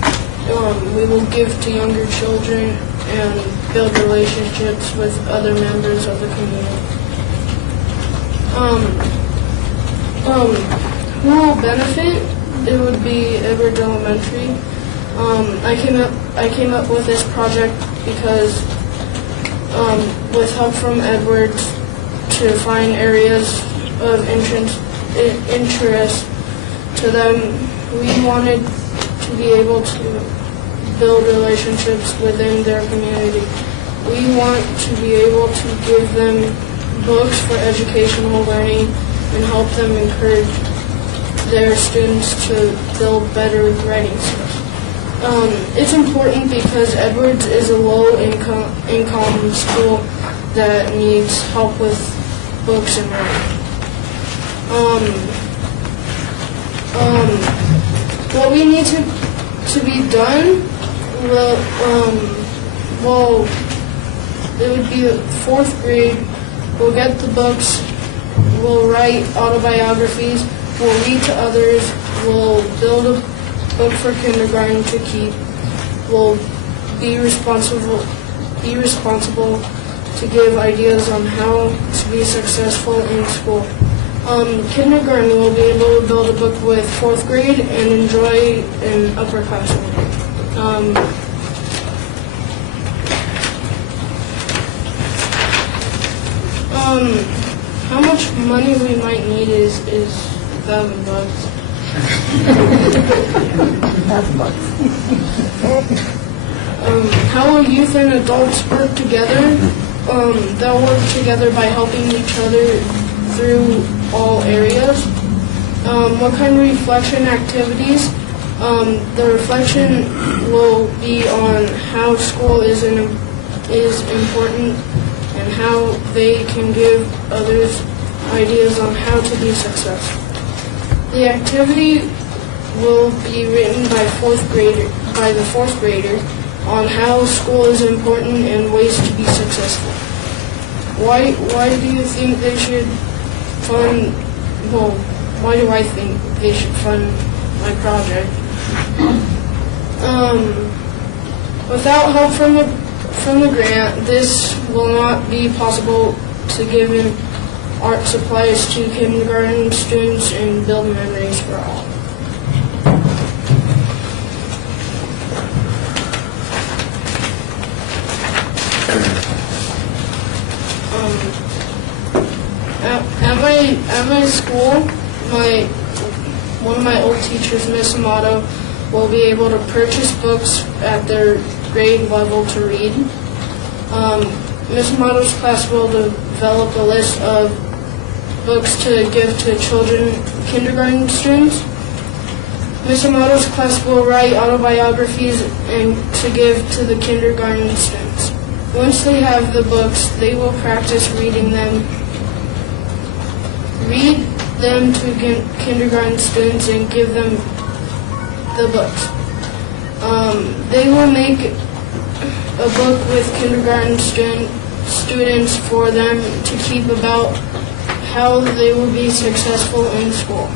We will give to younger children and build relationships with other members of the community. Who will benefit? It would be Edwards Elementary. I came up with this project because with help from Edwards to find areas of interest to them, we wanted to be able to build relationships within their community. We want to be able to give them books for educational learning and help them encourage their students to build better writing skills. It's important because Edwards is a low-income school that needs help with books and writing. What we need to be done, well, it would be 4th grade. We'll get the books, we'll write autobiographies, we'll read to others, we'll build a book for kindergarten to keep, we'll be responsible to give ideas on how to be successful in school. Kindergarten will be able to build a book with 4th grade and enjoy an upperclassmen. How much money we might need is $1,000. How will youth and adults work together? They'll work together by helping each other through all areas. What kind of reflection activities? The reflection will be on how school is important and how they can give others ideas on how to be successful. The activity will be written by the fourth grader on how school is important and ways to be successful. Why do you think they should fund? Well, why do I think they should fund my project? Without help from the grant, this will not be possible to give in art supplies to kindergarten students and build memories for all. At my school, one of my old teachers, Miss Amato, will be able to purchase books at their grade level to read. Miss Amato's class will develop a list of books to give to kindergarten students. Miss Amato's class will write autobiographies and to give to the kindergarten students. Once they have the books, they will practice reading them. Read them to kindergarten students and give them the books. They will make a book with kindergarten students for them to keep about how they will be successful in school.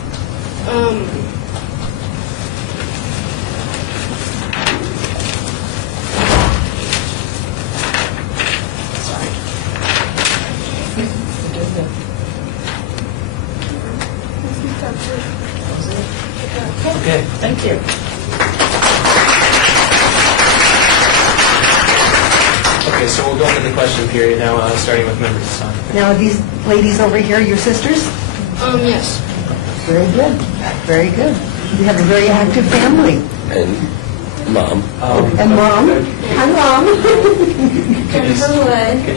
Okay. Thank you. Okay, so we'll go into the question period now, starting with members Hassan. Now, are these ladies over here your sisters? Yes. Very good. Very good. You have a very active family. And Mom. And Mom. Hi, Mom. Can you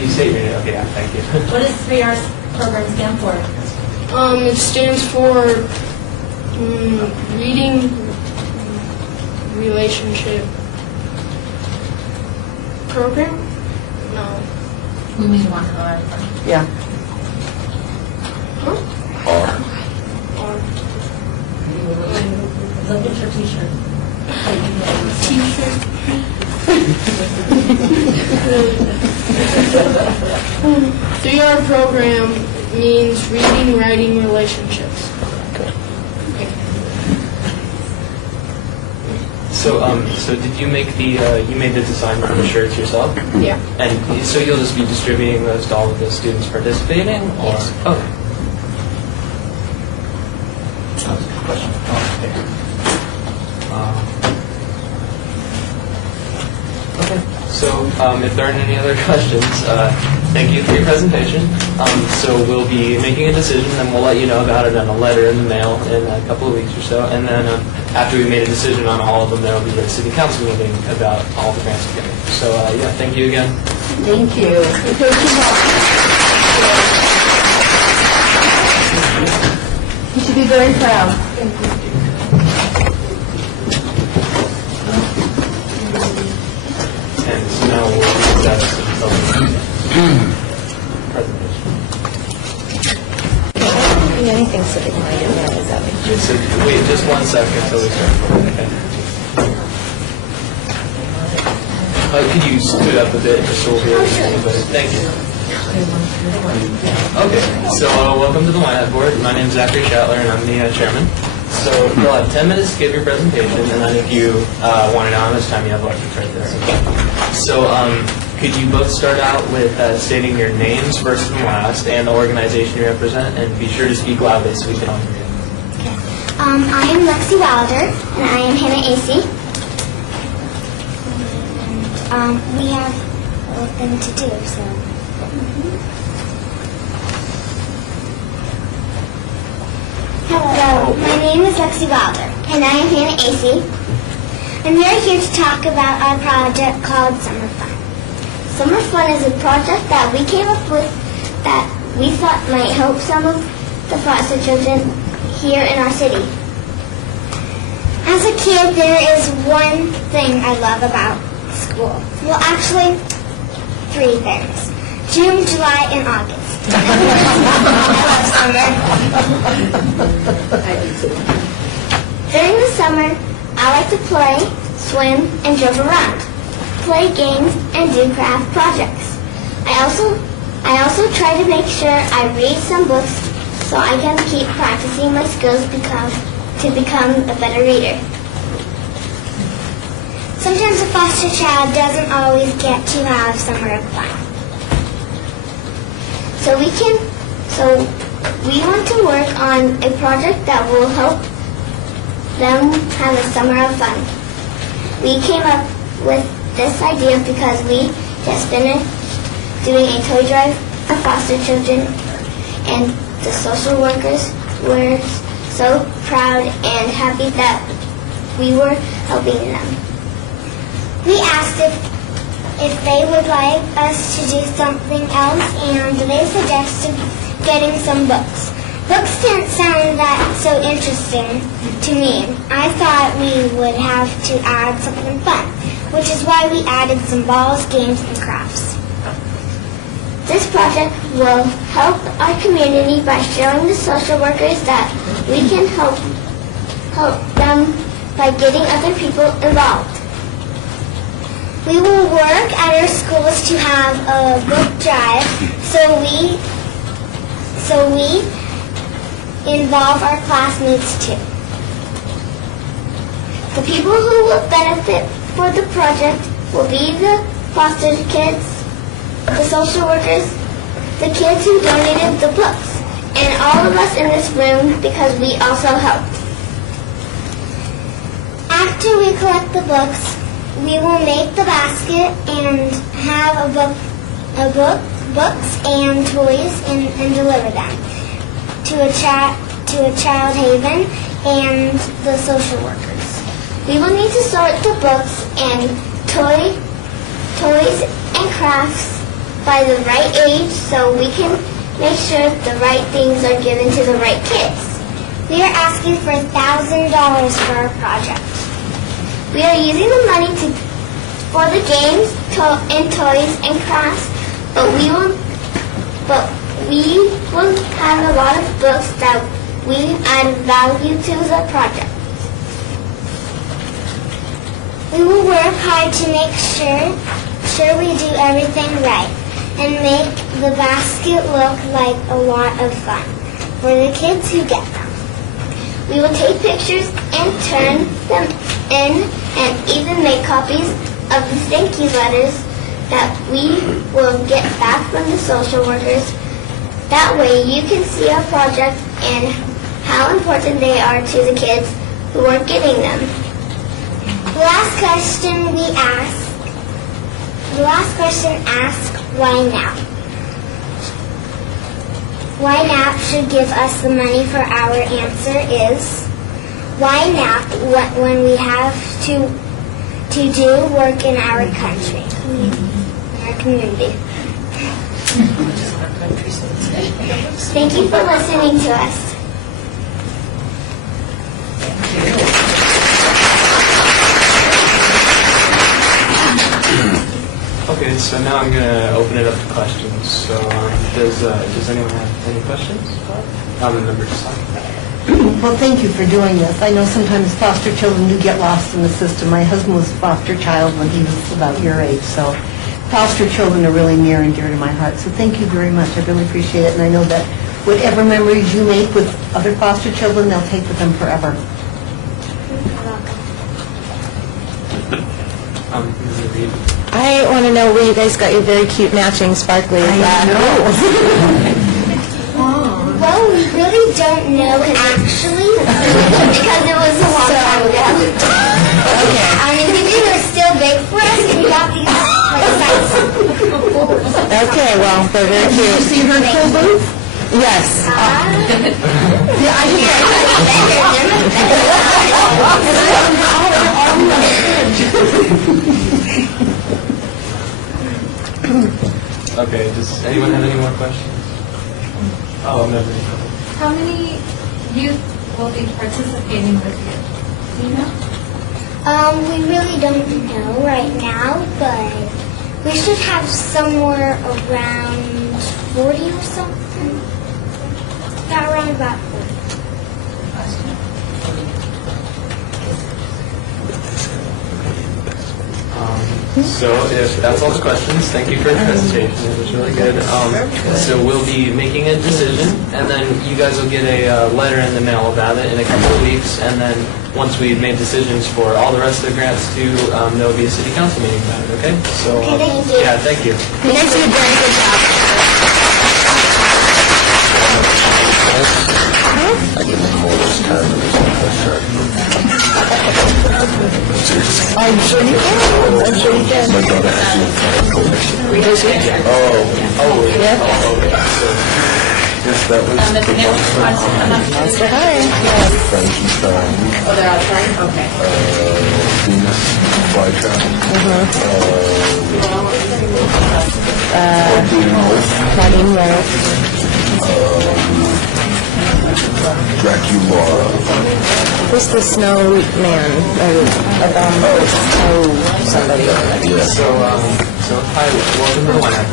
say your name? Okay, yeah, thank you. What does 3R's program stand for? It stands for reading, relationship, program? No. We mean one R. Yeah. Huh? R. Look at your t-shirt. T-shirt. 3R program means reading, writing, relationships. So did you make you made the design for the shirts yourself? Yeah. And so you'll just be distributing those to all of the students participating, or? Yes. Okay. That was a good question. Okay. So if there aren't any other questions, thank you for your presentation. So we'll be making a decision, and we'll let you know about it in a letter in the mail in a couple of weeks or so. And then after we made a decision on all of them, there will be a city council meeting about all the grants we're getting. So yeah, thank you again. Thank you. You should be very proud. And so now we'll do that until presentation. Anything civic-minded now, is that what you So wait just 1 second until we start. Okay. Could you scoot up a bit just so we'll be able to see everybody? Thank you. Okay, so welcome to the Ynapp board. My name is Zachary Shatler, and I'm the chairman. So you'll have 10 minutes to give your presentation, and then if you want to know how much time you have left, it's right there. So could you both start out with stating your names first and last, and the organization you represent, and be sure to speak loudly so we can all hear you. I am Lexi Wilder, and I am Hannah AC. We have a little thing to do, so. Hello, my name is Lexi Wilder, and I am Hannah AC. And we are here to talk about our project called Summer Fun. Summer Fun is a project that we came up with that we thought might help some of the foster children here in our city. As a kid, there is one thing I love about school. Well, actually, 3 things. June, July, and August. I love summer. During the summer, I like to play, swim, and jump around, play games, and do craft projects. I also try to make sure I read some books so I can keep practicing my skills to become a better reader. Sometimes a foster child doesn't always get to have summer of fun. So we want to work on a project that will help them have a summer of fun. We came up with this idea because we just finished doing a toy drive for foster children, and the social workers were so proud and happy that we were helping them. We asked if they would like us to do something else, and they suggested getting some books. Books didn't sound that so interesting to me. I thought we would have to add something fun, which is why we added some balls, games, and crafts. This project will help our community by showing the social workers that we can help them by getting other people involved. We will work at our schools to have a book drive, so we involve our classmates too. The people who will benefit for the project will be the foster kids, the social workers, the kids who donated the books, and all of us in this room because we also helped. After we collect the books, we will make the basket and have books and toys and deliver them to a child haven and the social workers. We will need to sort the books and toys and crafts by the right age so we can make sure the right things are given to the right kids. We are asking for $1,000 for our project. We are using the money for the games and toys and crafts, but we will have a lot of books that we add value to the project. We will work hard to make sure we do everything right and make the basket look like a lot of fun for the kids who get them. We will take pictures and turn them in and even make copies of the thank you letters that we will get back from the social workers. That way you can see our project and how important they are to the kids who are getting them. The last question asks, why now? Why Ynapp should give us the money for our answer is, why Ynapp when we have to do work in our country, in our community. Thank you for listening to us. Okay, so now I'm going to open it up to questions. So does anyone have any questions? Member Desai. Well, thank you for doing this. I know sometimes foster children do get lost in the system. My husband was a foster child when he was about your age, so foster children are really near and dear to my heart. So thank you very much. I really appreciate it, and I know that whatever memories you make with other foster children, they'll take with them forever. I want to know where you guys got your very cute matching sparkly. Well, we really don't know actually because it was a long time ago. Okay. I mean, these are still big for us, and we got these like Okay, well, they're very cute. Did you see her cool boots? Yes. Yeah, I Okay, does anyone have any more questions? Oh, no. How many youth will be participating with you? Do you know? We really don't know right now, but we should have somewhere around 40 or something. Yeah, around about 40. So if that's all the questions, thank you for your presentation. It was really good. So we'll be making a decision, and then you guys will get a letter in the mail about it in a couple of weeks. And then once we've made decisions for all the rest of the grants too, there will be a city council meeting about it. Okay? So thank you. yeah, thank you. You guys did a very good job. I give them more this time than this one for sure. I'm sure you can. I'm sure you can. My daughter has yes, that was The next wants to come up to the Frankenstein. Oh, they're outside? Okay. Venus flytrap. Claudine Wolf. Dracula. Who's the snowman? Somebody. Yeah. So hi, welcome to Ynapp.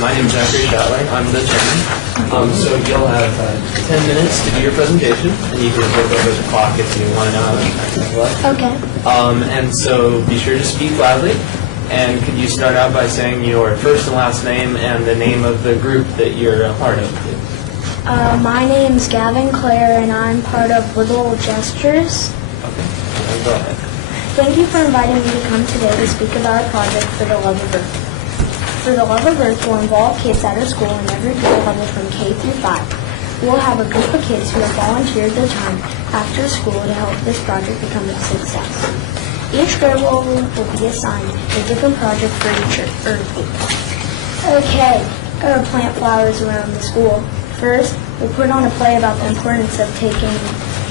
My name is Zachary Shatler. I'm the chairman. So you'll have 10 minutes to do your presentation, and you can look over the clock if you want to know how much time you have left. And so be sure to speak loudly. And could you start out by saying your first and last name and the name of the group that you're a part of, please? My name's Gavin Clare, and I'm part of Little Gestures. Okay, go ahead. Thank you for inviting me to come today to speak about our project For the Love of Earth. For the Love of Earth will involve kids at our school in every grade level from K through 5. We'll have a group of kids who have volunteered their time after school to help this project become a success. Each grade will be assigned a different project for each Earth week. Okay, gotta plant flowers around the school. First, we'll put on a play about the importance of taking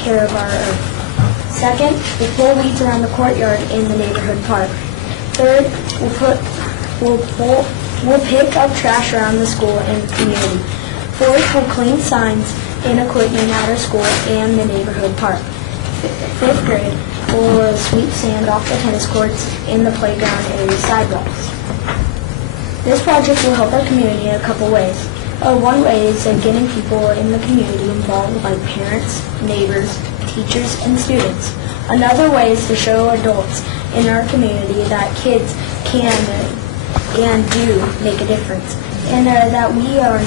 care of our Earth. Second, we'll pull weeds around the courtyard in the neighborhood park. Third, we'll pick up trash around the school and the community. Fourth, we'll clean signs and equipment at our school and the neighborhood park. Fifth grade, we'll sweep sand off the tennis courts in the playground area sidewalks. This project will help our community in a couple ways. One way is getting people in the community involved, like parents, neighbors, teachers, and students. Another way is to show adults in our community that kids can and do make a difference, and that we are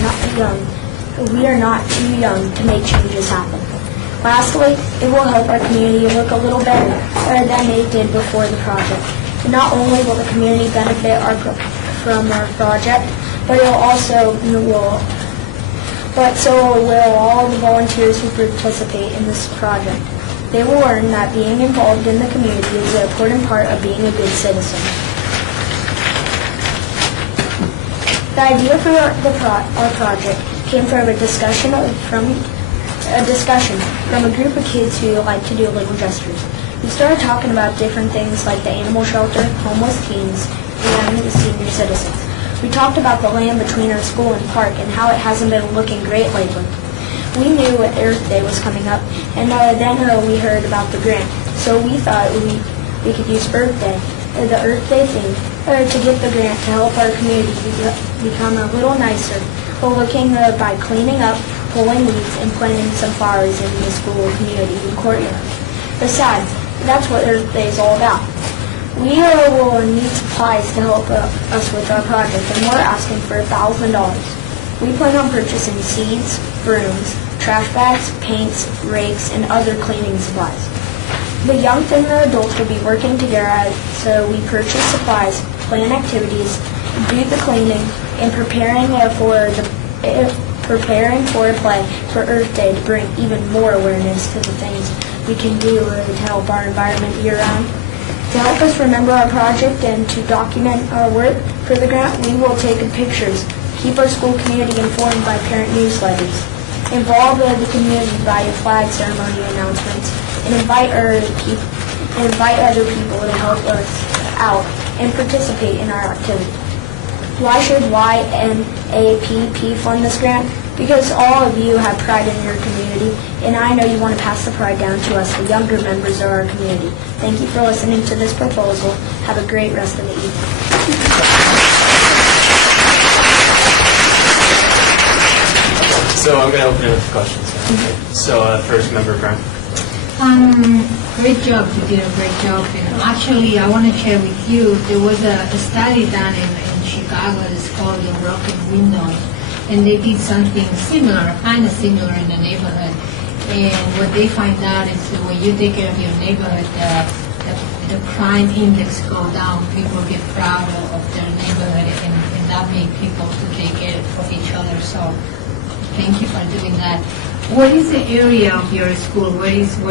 not too young to make changes happen. Lastly, it will help our community look a little better than it did before the project. And not only will the community benefit from our project, but so will all the volunteers who participate in this project. They will learn that being involved in the community is an important part of being a good citizen. The idea for our project came from a discussion from a group of kids who like to do little gestures. We started talking about different things like the animal shelter, homeless teens, and the senior citizens. We talked about the land between our school and park and how it hasn't been looking great lately. We knew Earth Day was coming up, and then we heard about the grant. So we thought we could use Earth Day, the Earth Day theme, to get the grant to help our community become a little nicer, looking by cleaning up, pulling weeds, and planting some flowers in the school community courtyard. Besides, that's what Earth Day is all about. We will need supplies to help us with our project, and we're asking for $1,000. We plan on purchasing seeds, brooms, trash bags, paints, rakes, and other cleaning supplies. The young and the adults will be working together, so we purchase supplies, plan activities, do the cleaning, and preparing for a play for Earth Day to bring even more awareness to the things we can do to help our environment year-round. To help us remember our project and to document our work for the grant, we will take pictures, keep our school community informed by parent newsletters, involve the community by flag ceremony announcements, and invite other people to help us out and participate in our activity. Why should YNAPP fund this grant? Because all of you have pride in your community, and I know you want to pass the pride down to us, the younger members of our community. Thank you for listening to this proposal. Have a great rest of the evening. So I'm going to open it up to questions. So first, Member Brown. Great job. You did a great job. And actually, I want to share with you, there was a study done in Chicago. It's called the Broken Windows. And they did something similar, kind of similar in the neighborhood. And what they find out is that when you take care of your neighborhood, the crime index go down. People get proud of their neighborhood, and that makes people to take care of each other. So thank you for doing that. What is the area of your school? Where is the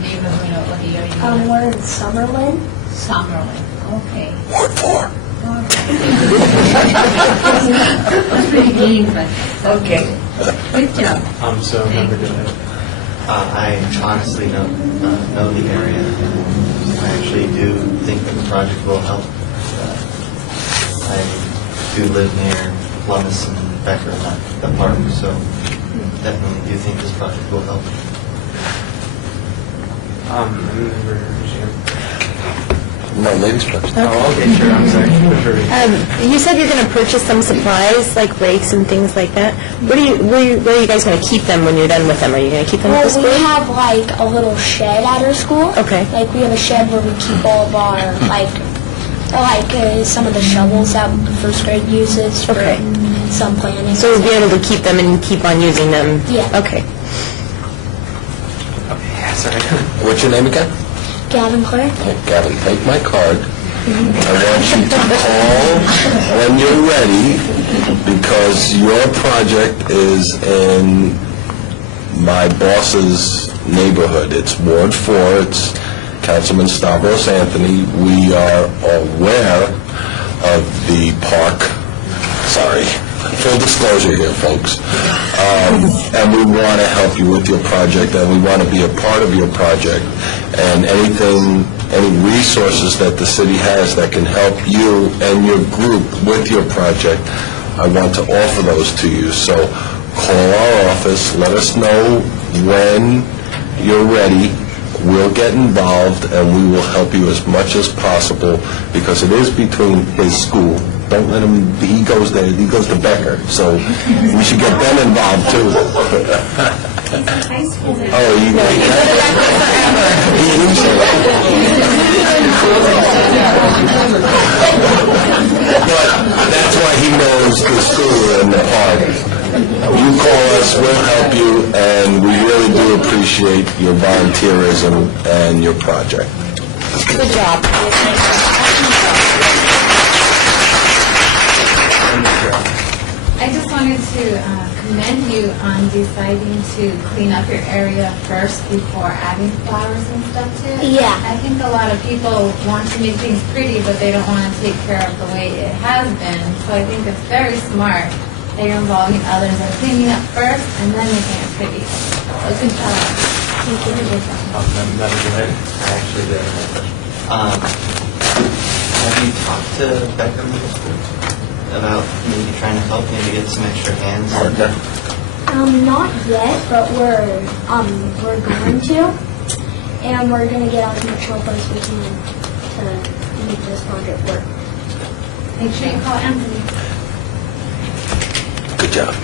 neighborhood of the area? We're in Summerlin. Summerlin. Okay. Ward 4. That's pretty mean, but okay. Good job. So Member Dillon. I honestly know the area. I actually do think that the project will help. I do live near Plummus and Becker, the park, so definitely do think this project will help. Member Jim. No, ladies first. Oh, okay, sure. I'm sorry. You said you're going to purchase some supplies, like rakes and things like that. Where are you guys going to keep them when you're done with them? Are you going to keep them at the school? We have like a little shed at our school. Okay. Like we have a shed where we keep all of our some of the shovels that first grade uses for some planting. So you'll be able to keep them and keep on using them? Yeah. Okay. Okay, sorry. What's your name again? Gavin Clare. Gavin, take my card. I want you to call when you're ready, because your project is in my boss's neighborhood. It's Ward 4. It's Councilman Stavros Anthony. We are aware of the park. Sorry. Full disclosure here, folks. And we want to help you with your project, and we want to be a part of your project. And any resources that the city has that can help you and your group with your project, I want to offer those to you. So call our office, let us know when you're ready. We'll get involved, and we will help you as much as possible, because it is between his school. Don't let him, he goes there, he goes to Becker, so we should get them involved too. Oh, you know. But that's why he knows the school and the park. You call us, we'll help you, and we really do appreciate your volunteerism and your project. Good job. I just wanted to commend you on deciding to clean up your area first before adding flowers and stuff to it. Yeah. I think a lot of people want to make things pretty, but they don't want to take care of the way it has been. So I think it's very smart that you're involving others in cleaning up first and then making it pretty. So good job. Thank you. That was right. I actually did have a question. Have you talked to Beckham about maybe trying to help, maybe get some extra hands? Not yet, but we're going to, and we're going to get out as much help as we can to make this project work. Make sure you call Anthony. Good job.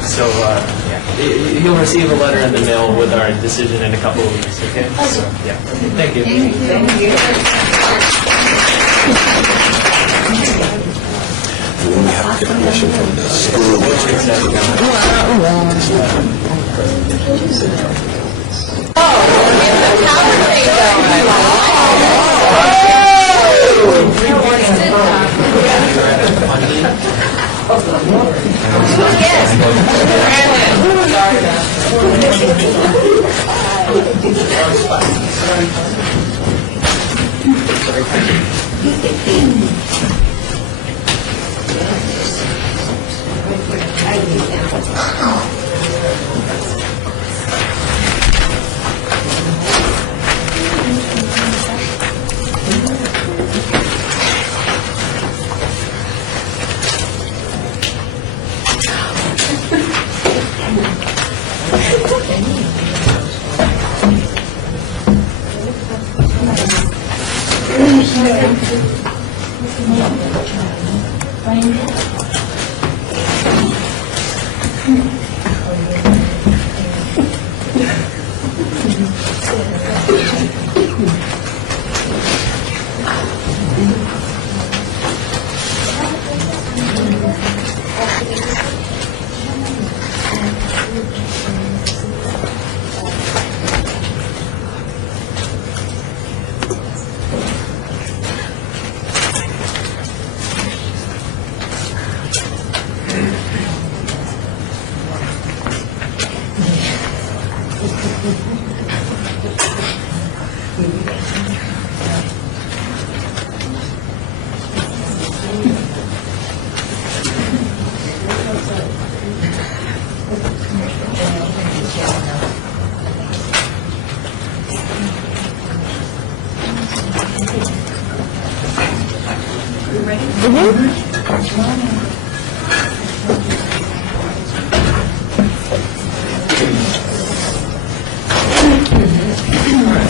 So, you'll receive a letter in the mail with our decision in a couple of weeks, okay? So, yeah. Thank you. We have to get permission from the school.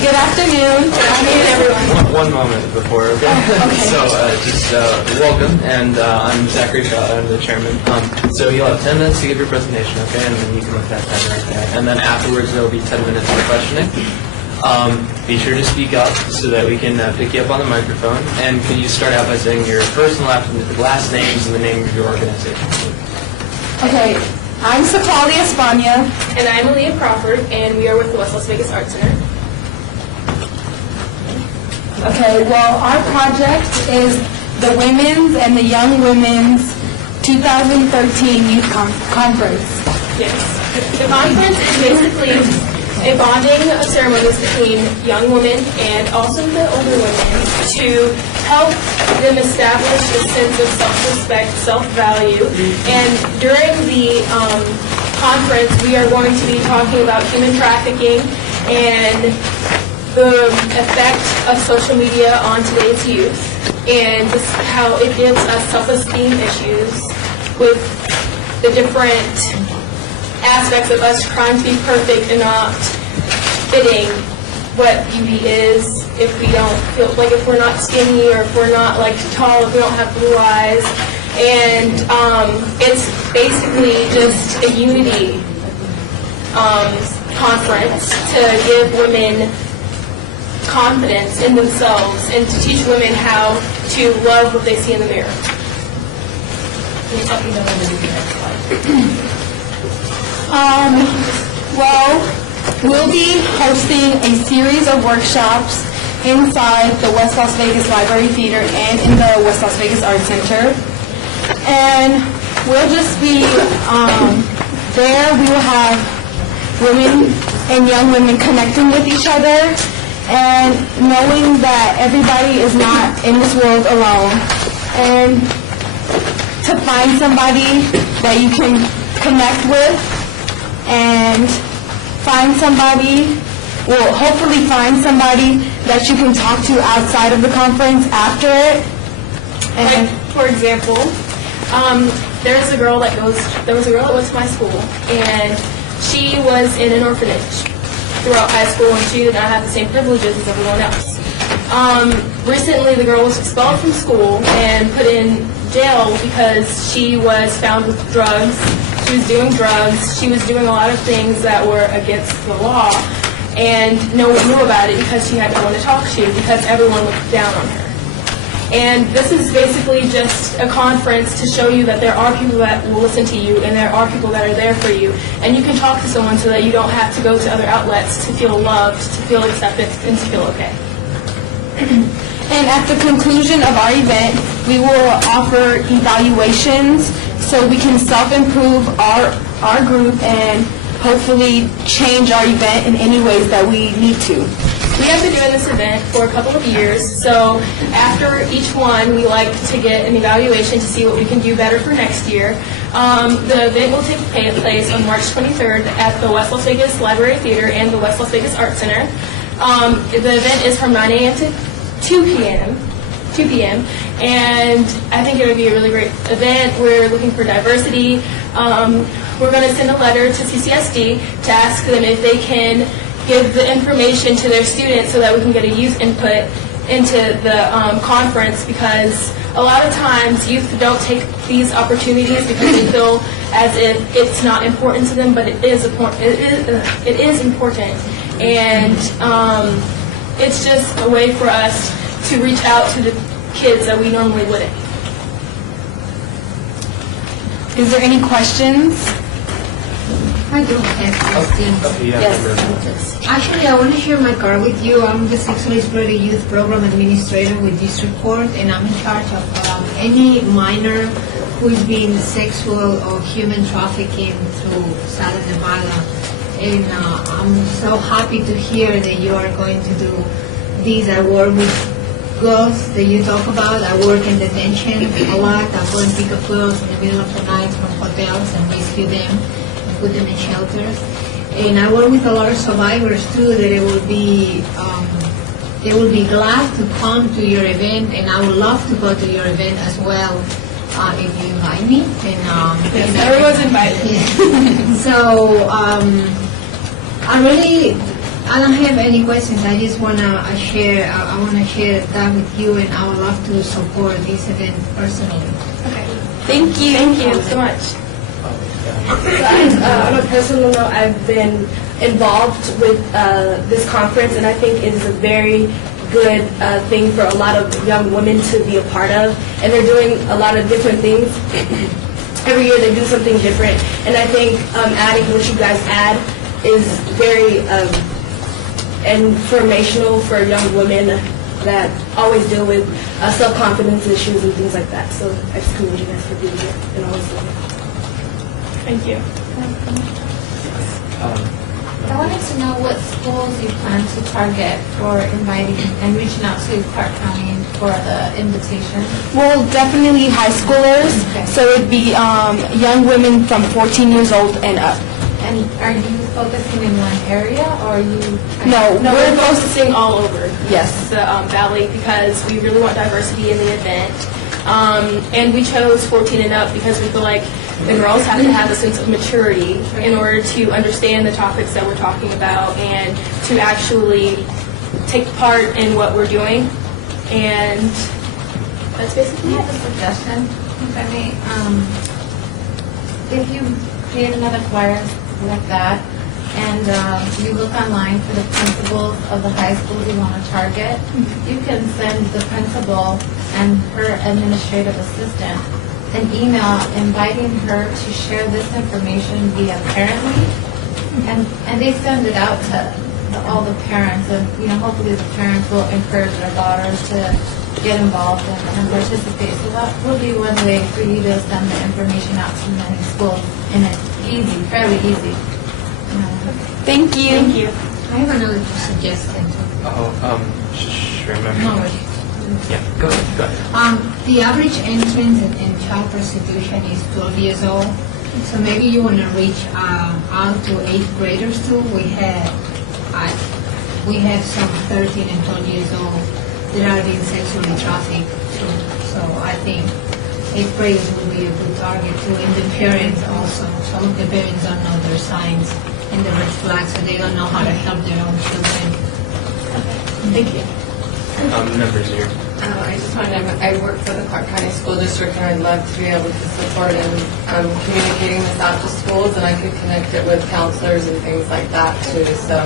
Good afternoon. Everyone. One moment before, okay? So, welcome, and I'm Zachary Shaw, I'm the chairman. So you'll have 10 minutes to give your presentation, okay? And then you can look at that right there. And then afterwards, there'll be 10 minutes for questioning. Be sure to speak up so that we can pick you up on the microphone. And can you start out by saying your first and last names and the name of your organization? Okay, I'm Safali Espana. And I'm Aaliyah Crawford, and we are with the West Las Vegas Arts Center. Okay, well, our project is the Women's and the Young Women's 2013 Youth Conference. Yes. The conference is basically a bonding ceremony between young women and also the older women to help them establish a sense of self-respect, self-value. And during the conference, we are going to be talking about human trafficking and the effect of social media on today's youth, and just how it gives us self-esteem issues with the different aspects of us trying to be perfect and not fitting what beauty is if we don't feel like, if we're not skinny or if we're not like tall, if we don't have blue eyes. And it's basically just a unity conference to give women confidence in themselves and to teach women how to love what they see in the mirror. Well, we'll be hosting a series of workshops inside the West Las Vegas Library Theater and in the West Las Vegas Art Center. And we'll just be there. We will have women and young women connecting with each other and knowing that everybody is not in this world alone. And to find somebody that you can connect with and find somebody, well, hopefully find somebody that you can talk to outside of the conference after it. And for example, there was a girl that went to my school, and she was in an orphanage throughout high school, and she did not have the same privileges as everyone else. Recently, the girl was expelled from school and put in jail because she was found with drugs. She was doing drugs. She was doing a lot of things that were against the law, and no one knew about it because she had no one to talk to because everyone looked down on her. And this is basically just a conference to show you that there are people that will listen to you and there are people that are there for you. And you can talk to someone so that you don't have to go to other outlets to feel loved, to feel accepted, and to feel okay. And at the conclusion of our event, we will offer evaluations so we can self-improve our group and hopefully change our event in any ways that we need to. We have been doing this event for a couple of years, so after each one, we like to get an evaluation to see what we can do better for next year. The event will take place on March 23rd at the West Las Vegas Library Theater and the West Las Vegas Art Center. The event is from 9 a.m. to 2 p.m., and I think it would be a really great event. We're looking for diversity. We're going to send a letter to CCSD to ask them if they can give the information to their students so that we can get a youth input into the conference, because a lot of times youth don't take these opportunities because they feel as if it's not important to them, but it is important. It is important, and it's just a way for us to reach out to the kids that we normally wouldn't. Is there any questions? I do have questions. Yes. Actually, I want to share my card with you. I'm the Sexually Exploited Youth Program Administrator with District Court, and I'm in charge of any minor who is being sexual or human trafficking through Southern Nevada. And I'm so happy to hear that you are going to do these. I work with girls that you talk about. I work in detention a lot. I go and pick up girls in the middle of the night from hotels and rescue them. Put them in shelters, and I work with a lot of survivors too. That they will be glad to come to your event, and I would love to go to your event as well if you invite me. And yes, everyone's invited. Yeah. So I don't have any questions. I just wanna share. I wanna share that with you, and I would love to support this event personally. Okay. Thank you. Thank you so much. On a personal note, I've been involved with this conference, and I think it is a very good thing for a lot of young women to be a part of. And they're doing a lot of different things. Every year they do something different, and I think adding what you guys add is very informational for young women that always deal with self-confidence issues and things like that. So I just commend you guys for being here and always doing it. Thank you. I wanted to know what schools you plan to target for inviting and reaching out to Clark County for the invitation. Well, definitely high schoolers. Okay. So it'd be young women from 14 years old and up. And are you focusing in one area, or are you? No, we're focusing all over. Yes, the valley, because we really want diversity in the event. And we chose 14 and up because we feel like the girls have to have a sense of maturity in order to understand the topics that we're talking about and to actually take part in what we're doing. And that's basically I have a suggestion, if I may. If you create another choir like that, and you look online for the principals of the high schools you want to target, you can send the principal and her administrative assistant an email inviting her to share this information via Parently, and they send it out to all the parents, and hopefully the parents will encourage their daughters to get involved and participate. So that will be one way for you to send the information out to many schools, and it's easy, fairly easy. Thank you. Thank you. I have another suggestion. Sure, No, remember. Yeah, go ahead. The average entrance in child prostitution is 12 years old. So maybe you want to reach out to 8th graders too. We have some 13 and 12 years old that are being sexually trafficked too. So I think 8th graders would be a good target too, and the parents also. Some of the parents don't know their signs and the red flags, so they don't know how to help their own children. Thank you. Members here. I just wanted to, I work for the Clark County School District, and I'd love to be able to support in communicating this out to schools, and I could connect it with counselors and things like that too. So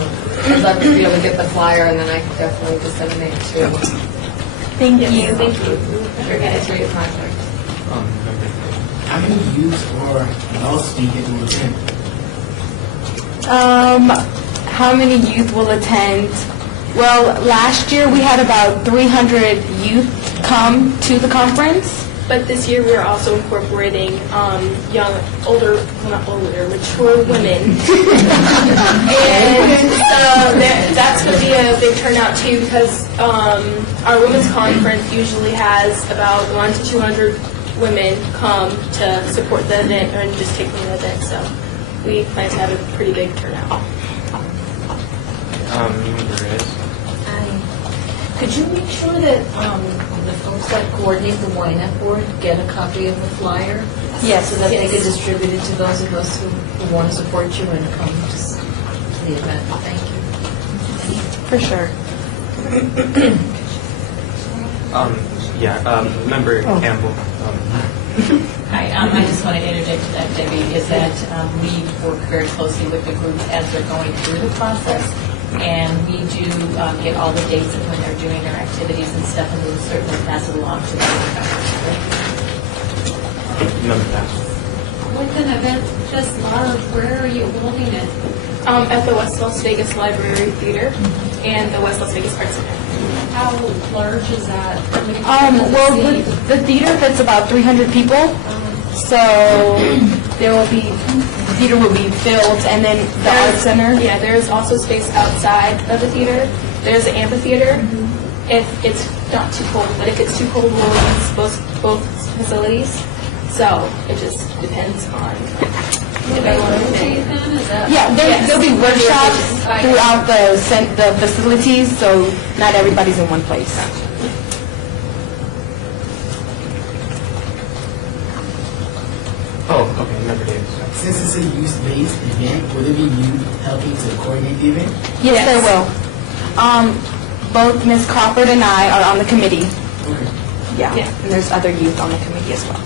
I'd love to be able to get the flyer, and then I could definitely disseminate too. Thank you. Thank you. Forget it's great project. How many youth or adults do you think will attend? How many youth will attend? Well, last year we had about 300 youth come to the conference. But this year we're also incorporating young, older, well, not older, mature women. And that's going to be a big turnout too, because our women's conference usually has about 100 to 200 women come to support the event and just take from the event. So we plan to have a pretty big turnout. Could you make sure that the folks that coordinate the Ynapp board get a copy of the flyer? Yes. So that they can distribute it to those of us who want to support you and come to the event. Thank you. For sure. Member Campbell. Hi, I just want to interject to that, Debbie, is that we work very closely with the group as they're going through the process, and we do get all the dates of when they're doing their activities and stuff, and we'll certainly pass it along to the other members. With an event this large, where are you holding it? At the West Las Vegas Library Theater and the West Las Vegas Arts Center. How large is that? Well, the theater fits about 300 people, so the theater will be filled, and then the Arts Center. Yeah, there's also space outside of the theater. There's an amphitheater. If it's not too cold, but if it's too cold, we'll use both facilities. So it just depends on. Yeah, there'll be workshops throughout the facilities, so not everybody's in one place. Member Davis. Since it's a youth-based event, will it be you helping to coordinate the event? Yes, there will. Both Ms. Crawford and I are on the committee. Yeah, and there's other youth on the committee as well.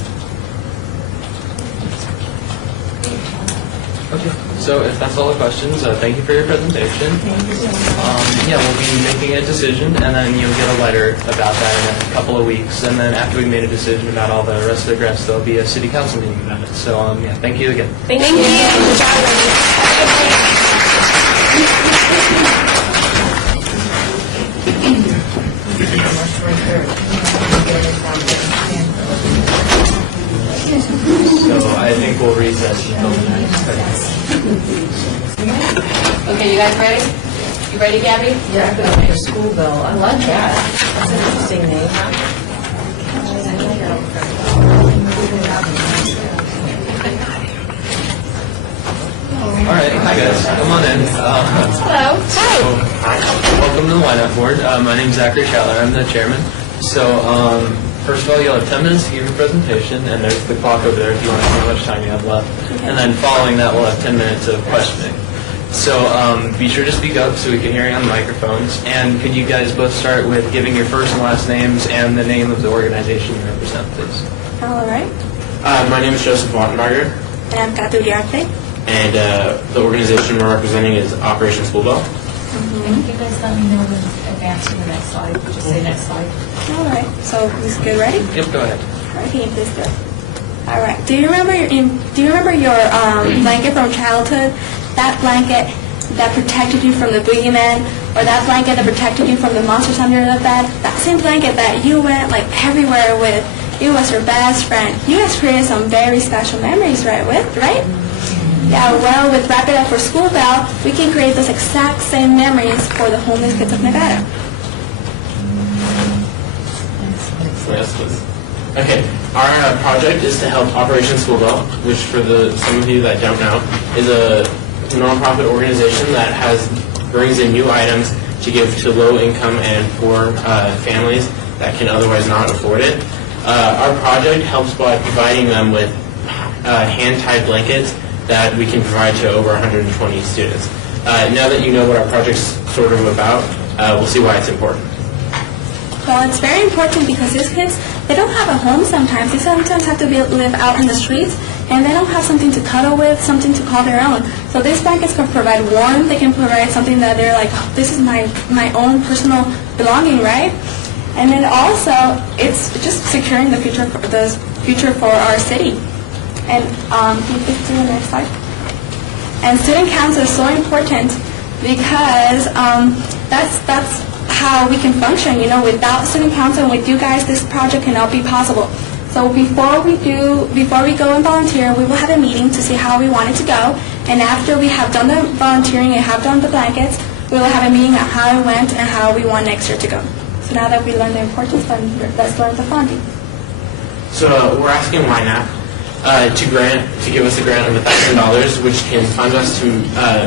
Okay, so if that's all the questions, thank you for your presentation. Thank you so much. We'll be making a decision, and then you'll get a letter about that in a couple of weeks. And then after we made a decision about all the rest of the grants, there'll be a city council meeting about it. So, thank you again. Thank So I think we'll recess until the next. Okay, you guys ready? You ready, Gabby? Yeah, okay, school bell. I like that. That's an interesting name. All right, hi guys, come on in. Hello. Hi. Welcome to the Ynapp Board. My name's Zachary Schaller. I'm the chairman. So, first of all, you'll have 10 minutes to give your presentation, and there's the clock over there if you want to see how much time you have left. And then following that, we'll have 10 minutes of questioning. So, be sure to speak up so we can hear you on the microphones. And could you guys both start with giving your first and last names and the name of the organization you represent, please? All right. My name is Joseph Wattenbarger. And I'm Catu Diarte. And the organization we're representing is Operation School Bell. And you guys let me know when advance to the next slide. Just say next slide. All right, so is good, ready? Yep, go ahead. All right, can you please do it? All right, do you remember your blanket from childhood? That blanket that protected you from the boogeyman, or that blanket that protected you from the monsters under the bed? That same blanket that you went like everywhere with. It was your best friend. You experienced some very special memories, right? Yeah, well, with Wrap It Up for School Bell, we can create those exact same memories for the homeless kids of Nevada. Yes, please. Okay, our project is to help Operation School Bell, which for some of you that don't know, is a nonprofit organization that brings in new items to give to low-income and poor families that can otherwise not afford it. Our project helps by providing them with hand-tied blankets that we can provide to over 120 students. Now that you know what our project's sort of about, we'll see why it's important. Well, it's very important because these kids, they don't have a home sometimes. They sometimes have to live out in the streets, and they don't have something to cuddle with, something to call their own. So these blankets can provide warmth. They can provide something that they're like, oh, this is my own personal belonging, right? And then also, it's just securing the future for our city. And can you please do the next slide? And student council is so important because that's how we can function. You know, without student council and with you guys, this project cannot be possible. So before we go and volunteer, we will have a meeting to see how we want it to go. And after we have done the volunteering and have done the blankets, we will have a meeting on how it went and how we want next year to go. So now that we learned the importance, then let's learn the funding. So we're asking Ynapp to give us a grant of $1,000, which can fund us to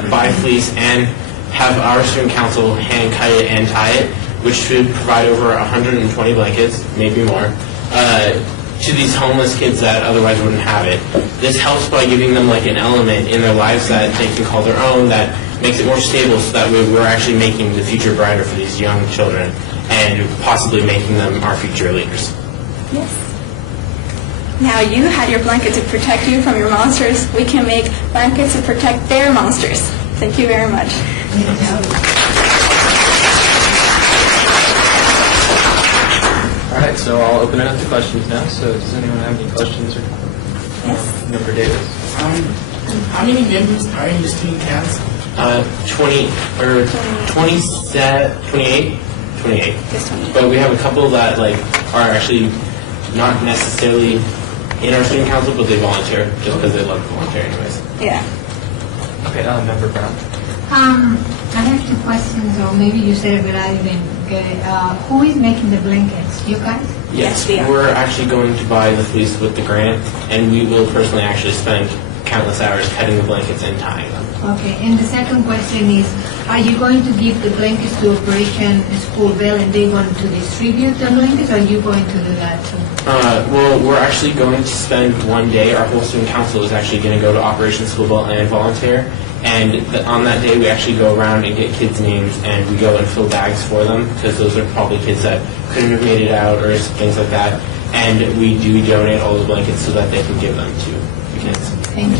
buy fleece and have our student council hand cut it and tie it, which should provide over 120 blankets, maybe more, to these homeless kids that otherwise wouldn't have it. This helps by giving them like an element in their lives that they can call their own, that makes it more stable, so that we're actually making the future brighter for these young children and possibly making them our future leaders. Yes. Now you had your blanket to protect you from your monsters. We can make blankets to protect their monsters. Thank you very much. All right, so I'll open it up to questions now. So does anyone have any questions or Yes. Member Davis? How many members are in the student council? 28. 28. Just 28. But we have a couple that are actually not necessarily in our student council, but they volunteer just because they love to volunteer anyways. Yeah. Okay, Member Brown. I have two questions, or maybe you said it, but I didn't get it. Who is making the blankets? You guys? Yes, we're actually going to buy the fleece with the grant, and we will personally actually spend countless hours cutting the blankets and tying them. Okay, and the second question is, are you going to give the blankets to Operation School Bell and they're going to distribute the blankets, or are you going to do that too? Well, we're actually going to spend one day, our whole student council is actually going to go to Operation School Bell and volunteer. And on that day, we actually go around and get kids' names, and we go and fill bags for them, because those are probably kids that couldn't have made it out or things like that. And we do donate all the blankets so that they can give them to the kids. Thank you.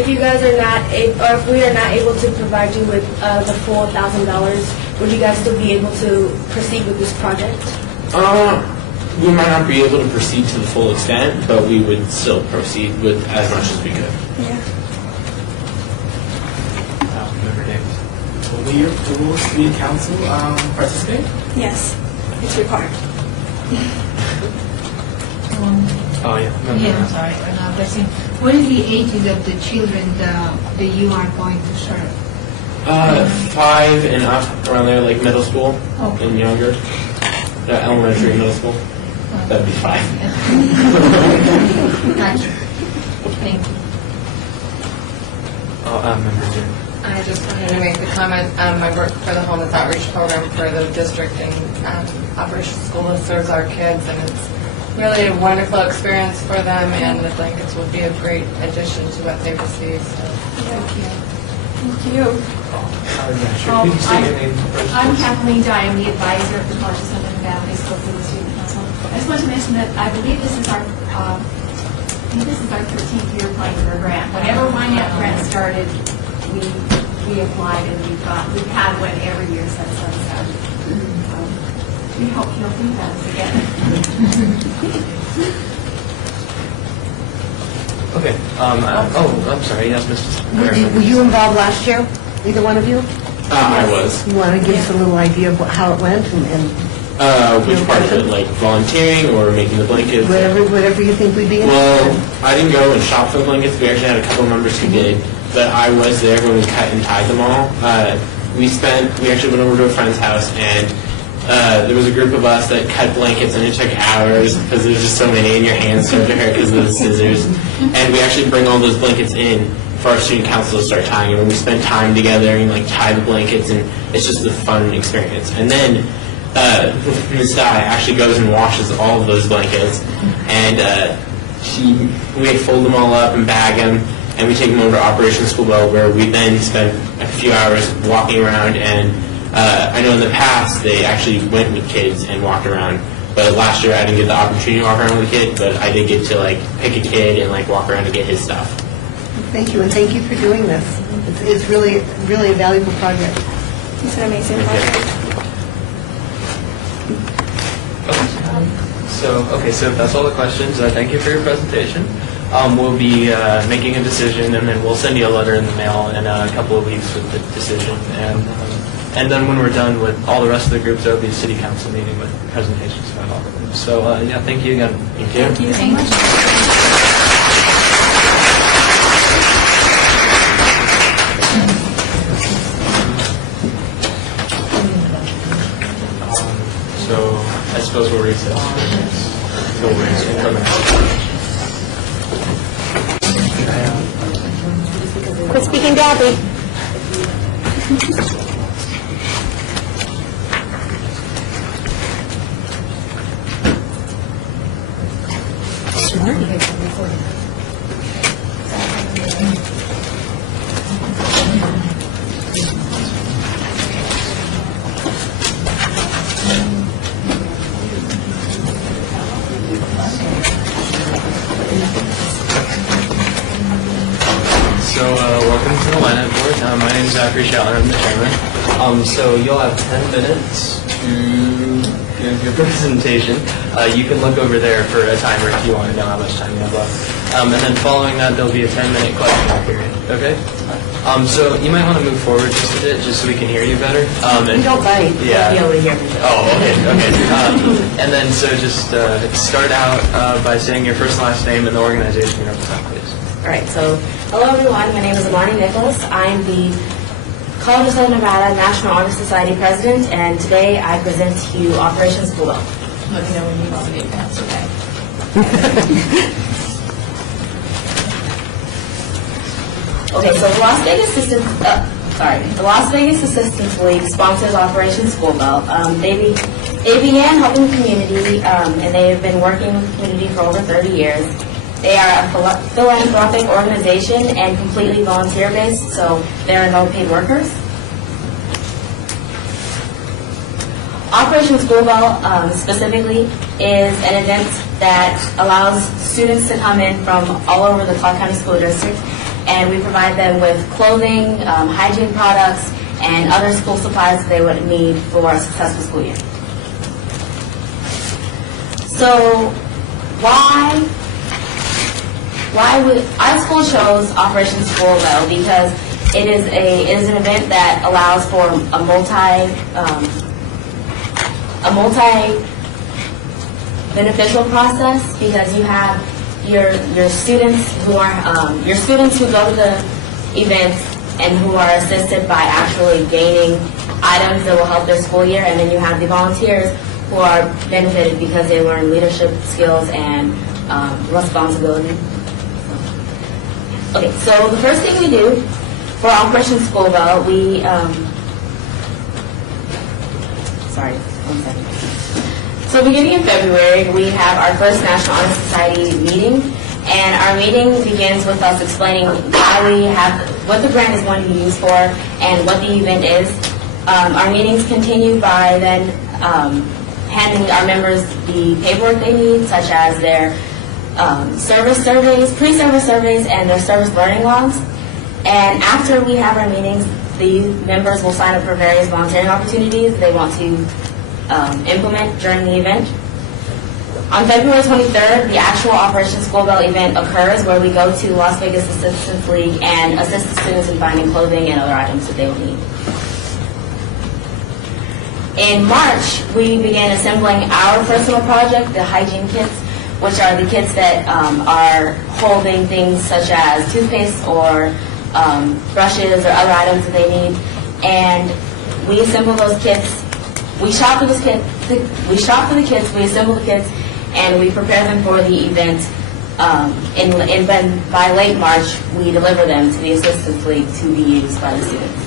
If you guys are not, or if we are not able to provide you with the full $1,000, would you guys still be able to proceed with this project? We might not be able to proceed to the full extent, but we would still proceed with as much as we could. Yeah. Member Davis. Will student council participate? Yes. It's required. Oh, yeah. Yeah, I'm sorry, another question. What is the ages of the children that you are going to serve? 5 and up, around there, like middle school and younger. Elementary and middle school. That'd be 5. Gotcha. Thank you. Member Jim. I just wanted to make the comment, I work for the Homeless Outreach Program for the district, and Operation School serves our kids, and it's really a wonderful experience for them, and the blankets will be a great addition to what they receive. So thank you. Thank you. I'm Kathleen Dye. I'm the advisor of the College of Southern Nevada High School for the Student Council. I just want to mention that I believe this is our think this is our 13th year applying for a grant. Whenever Ynapp grant started, we applied and we've had one every year since that started. We hope you'll do that again. Okay. I'm sorry. Yes, Mr. Were you involved last year, either one of you? I was. You want to give us a little idea of how it went Which part of it, like volunteering or making the blankets? whatever you think would be interesting. Well, I didn't go and shop for the blankets. We actually had a couple members who did, but I was there when we cut and tied them all. We actually went over to a friend's house, and there was a group of us that cut blankets, and it took hours because there's just so many, and your hands start to hurt because of the scissors. And we actually bring all those blankets in for our student council to start tying them, and we spend time together and like tie the blankets, and it's just a fun experience. And then Ms. Dye actually goes and washes all of those blankets, and we fold them all up and bag them, and we take them over to Operation School Bell, where we then spend a few hours walking around. And I know in the past they actually went with kids and walked around, but last year I didn't get the opportunity to walk around with a kid, but I did get to like pick a kid and like walk around to get his stuff. Thank you, and thank you for doing this. It's really a valuable project. It's an amazing project. So if that's all the questions, thank you for your presentation. We'll be making a decision, and then we'll send you a letter in the mail in a couple of weeks with the decision. And then when we're done with all the rest of the groups, there will be a city council meeting with presentations about all of them. So thank you again. Thank you. Thank you so much. So I suppose we'll recess. Quit speaking badly. Welcome to the Ynapp board. My name is Zachary Schaller. I'm the chairman. So you'll have 10 minutes to give your presentation. You can look over there for a timer if you want to know how much time you have left. And then following that, there'll be a 10-minute question period. Okay? So you might want to move forward just a bit, just so we can hear you better. We don't bite. Yeah. Be able to hear me. Oh, okay. And then so just start out by saying your first and last name and the organization you represent, please. All right, so hello everyone, my name is Amani Nicholas. I'm the College of Southern Nevada National Honor Society President, and today I present to you Operation School Bell. Let me know when you want to get pants, okay? Okay, so the Las Vegas Assistance League sponsors Operation School Bell. They began helping the community, and they have been working with the community for over 30 years. They are a philanthropic organization and completely volunteer-based, so there are no paid workers. Operation School Bell specifically is an event that allows students to come in from all over the Clark County School District, and we provide them with clothing, hygiene products, and other school supplies they would need for a successful school year. So why would our school chose Operation School Bell? Because it is an event that allows for a multi beneficial process, because you have your students who go to the event and who are assisted by actually gaining items that will help their school year, and then you have the volunteers who are benefited because they learn leadership skills and responsibility. Okay, so the first thing we do for Operation School Bell, So beginning in February, we have our first National Honor Society meeting, and our meeting begins with us explaining what the grant is going to be used for and what the event is. Our meetings continue by then handing our members the paperwork they need, such as their service surveys, pre-service surveys, and their service learning logs. And after we have our meetings, the members will sign up for various volunteering opportunities they want to implement during the event. On February 23rd, the actual Operation School Bell event occurs, where we go to Las Vegas Assistance League and assist the students in finding clothing and other items that they will need. In March, we began assembling our personal project, the hygiene kits, which are the kits that are holding things such as toothpaste or brushes or other items that they need. And we assemble those kits. We shop for the kits, we assemble the kits, and we prepare them for the event. And by late March, we deliver them to the Assistance League to be used by the students.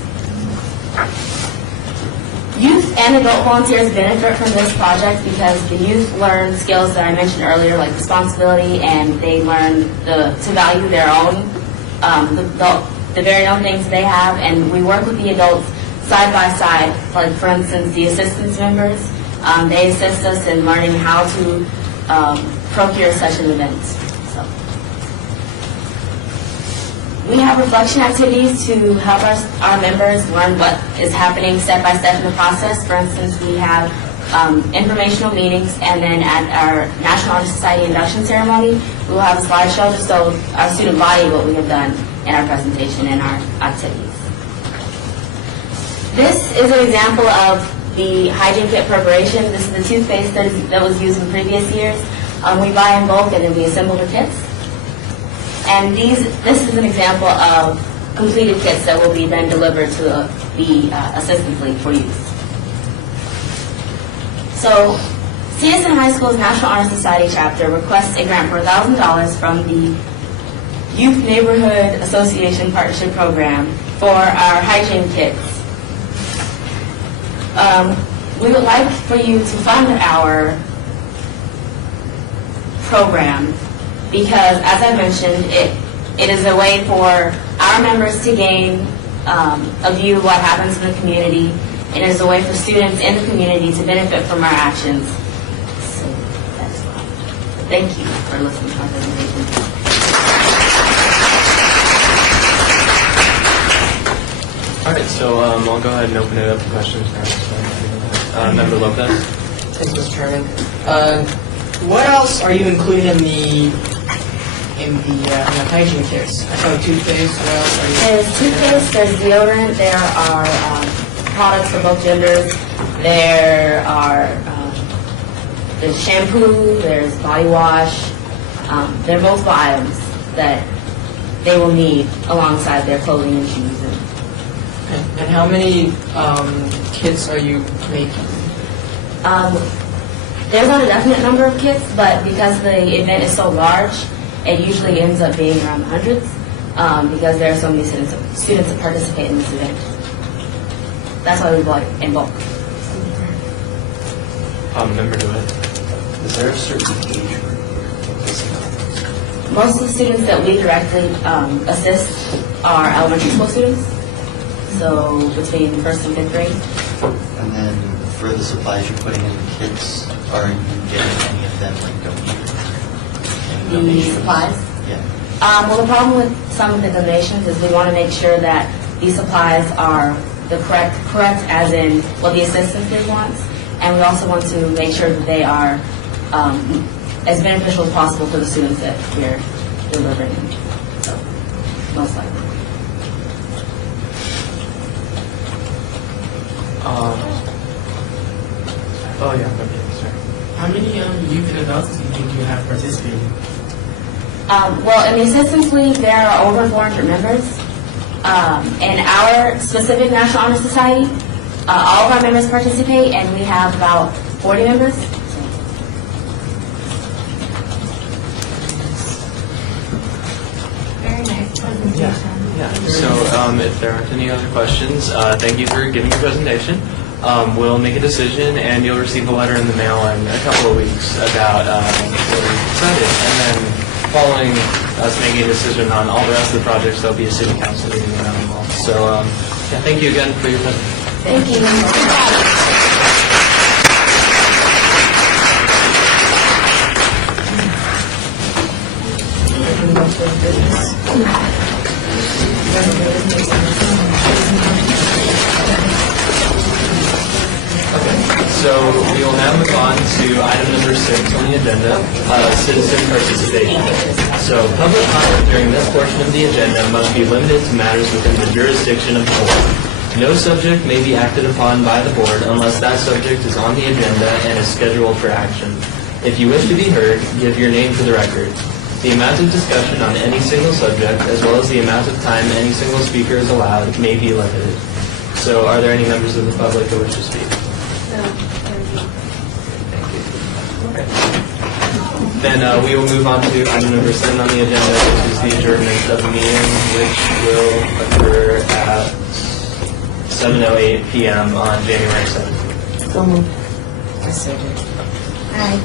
Youth and adult volunteers benefit from this project because the youth learn skills that I mentioned earlier, like responsibility, and they learn to value their own, the very own things they have. And we work with the adults side by side. Like, for instance, the assistance members, they assist us in learning how to procure such an event. So, we have reflection activities to help our members learn what is happening step by step in the process. For instance, we have informational meetings, and then at our National Honor Society induction ceremony, we will have a slideshow just so our student body what we have done in our presentation and our activities. This is an example of the hygiene kit preparation. This is the toothpaste that was used in previous years. We buy in bulk and then we assemble the kits. And this is an example of completed kits that will be then delivered to the Assistance League for use. So, CSN High School's National Honor Society chapter requests a grant for $1,000 from the Youth Neighborhood Association Partnership Program for our hygiene kits. We would like for you to fund our program because, as I mentioned, it is a way for our members to gain a view of what happens in the community, and it is a way for students in the community to benefit from our actions. So that's all. Thank you for listening to our presentation. All right, so I'll go ahead and open it up to questions now. Member Lopez. Thanks, Mr. Chairman. What else are you including in the hygiene kits? I saw toothpaste. What else are you? There's toothpaste. There's deodorant. There are products for both genders. There are there's shampoo. There's body wash. There are multiple items that they will need alongside their clothing and shoes. And how many kits are you making? There's not a definite number of kits, but because the event is so large, it usually ends up being around the hundreds because there are so many students that participate in this event. That's why we bought it in bulk. Member DeWitt. Is there a certain age group? Most of the students that we directly assist are elementary school students. So between first and fifth grade. And then for the supplies you're putting in the kits, are you getting any of them like donated? The supplies? Yeah. Well, the problem with some of the donations is we want to make sure that these supplies are the correct as in what the Assistance League wants, and we also want to make sure that they are as beneficial as possible for the students that we're delivering. So, most likely. Oh yeah, okay, sorry. How many youth and adults do you think you have participating? Well, in the Assistance League, there are over 400 members. In our specific National Honor Society, all of our members participate, and we have about 40 members. Very nice presentation. Yeah. So if there aren't any other questions, thank you for giving your presentation. We'll make a decision, and you'll receive a letter in the mail in a couple of weeks about what we decided. And then following us making a decision on all the rest of the projects, there'll be a city council meeting around the fall. So yeah, thank you again for your presentation. Thank you. on to item number 6 on the agenda, citizen participation. So public comment during this portion of the agenda must be limited to matters within the jurisdiction of the board. No subject may be acted upon by the board unless that subject is on the agenda and is scheduled for action. If you wish to be heard, give your name for the record. The amount of discussion on any single subject, as well as the amount of time any single speaker is allowed, may be limited. So are there any members of the public who wish to speak? Then we will move on to item number 7 on the agenda, which is the adjournment of the meeting, which will occur at 7:08 p.m. on January 7th. So moved. I second. Aye.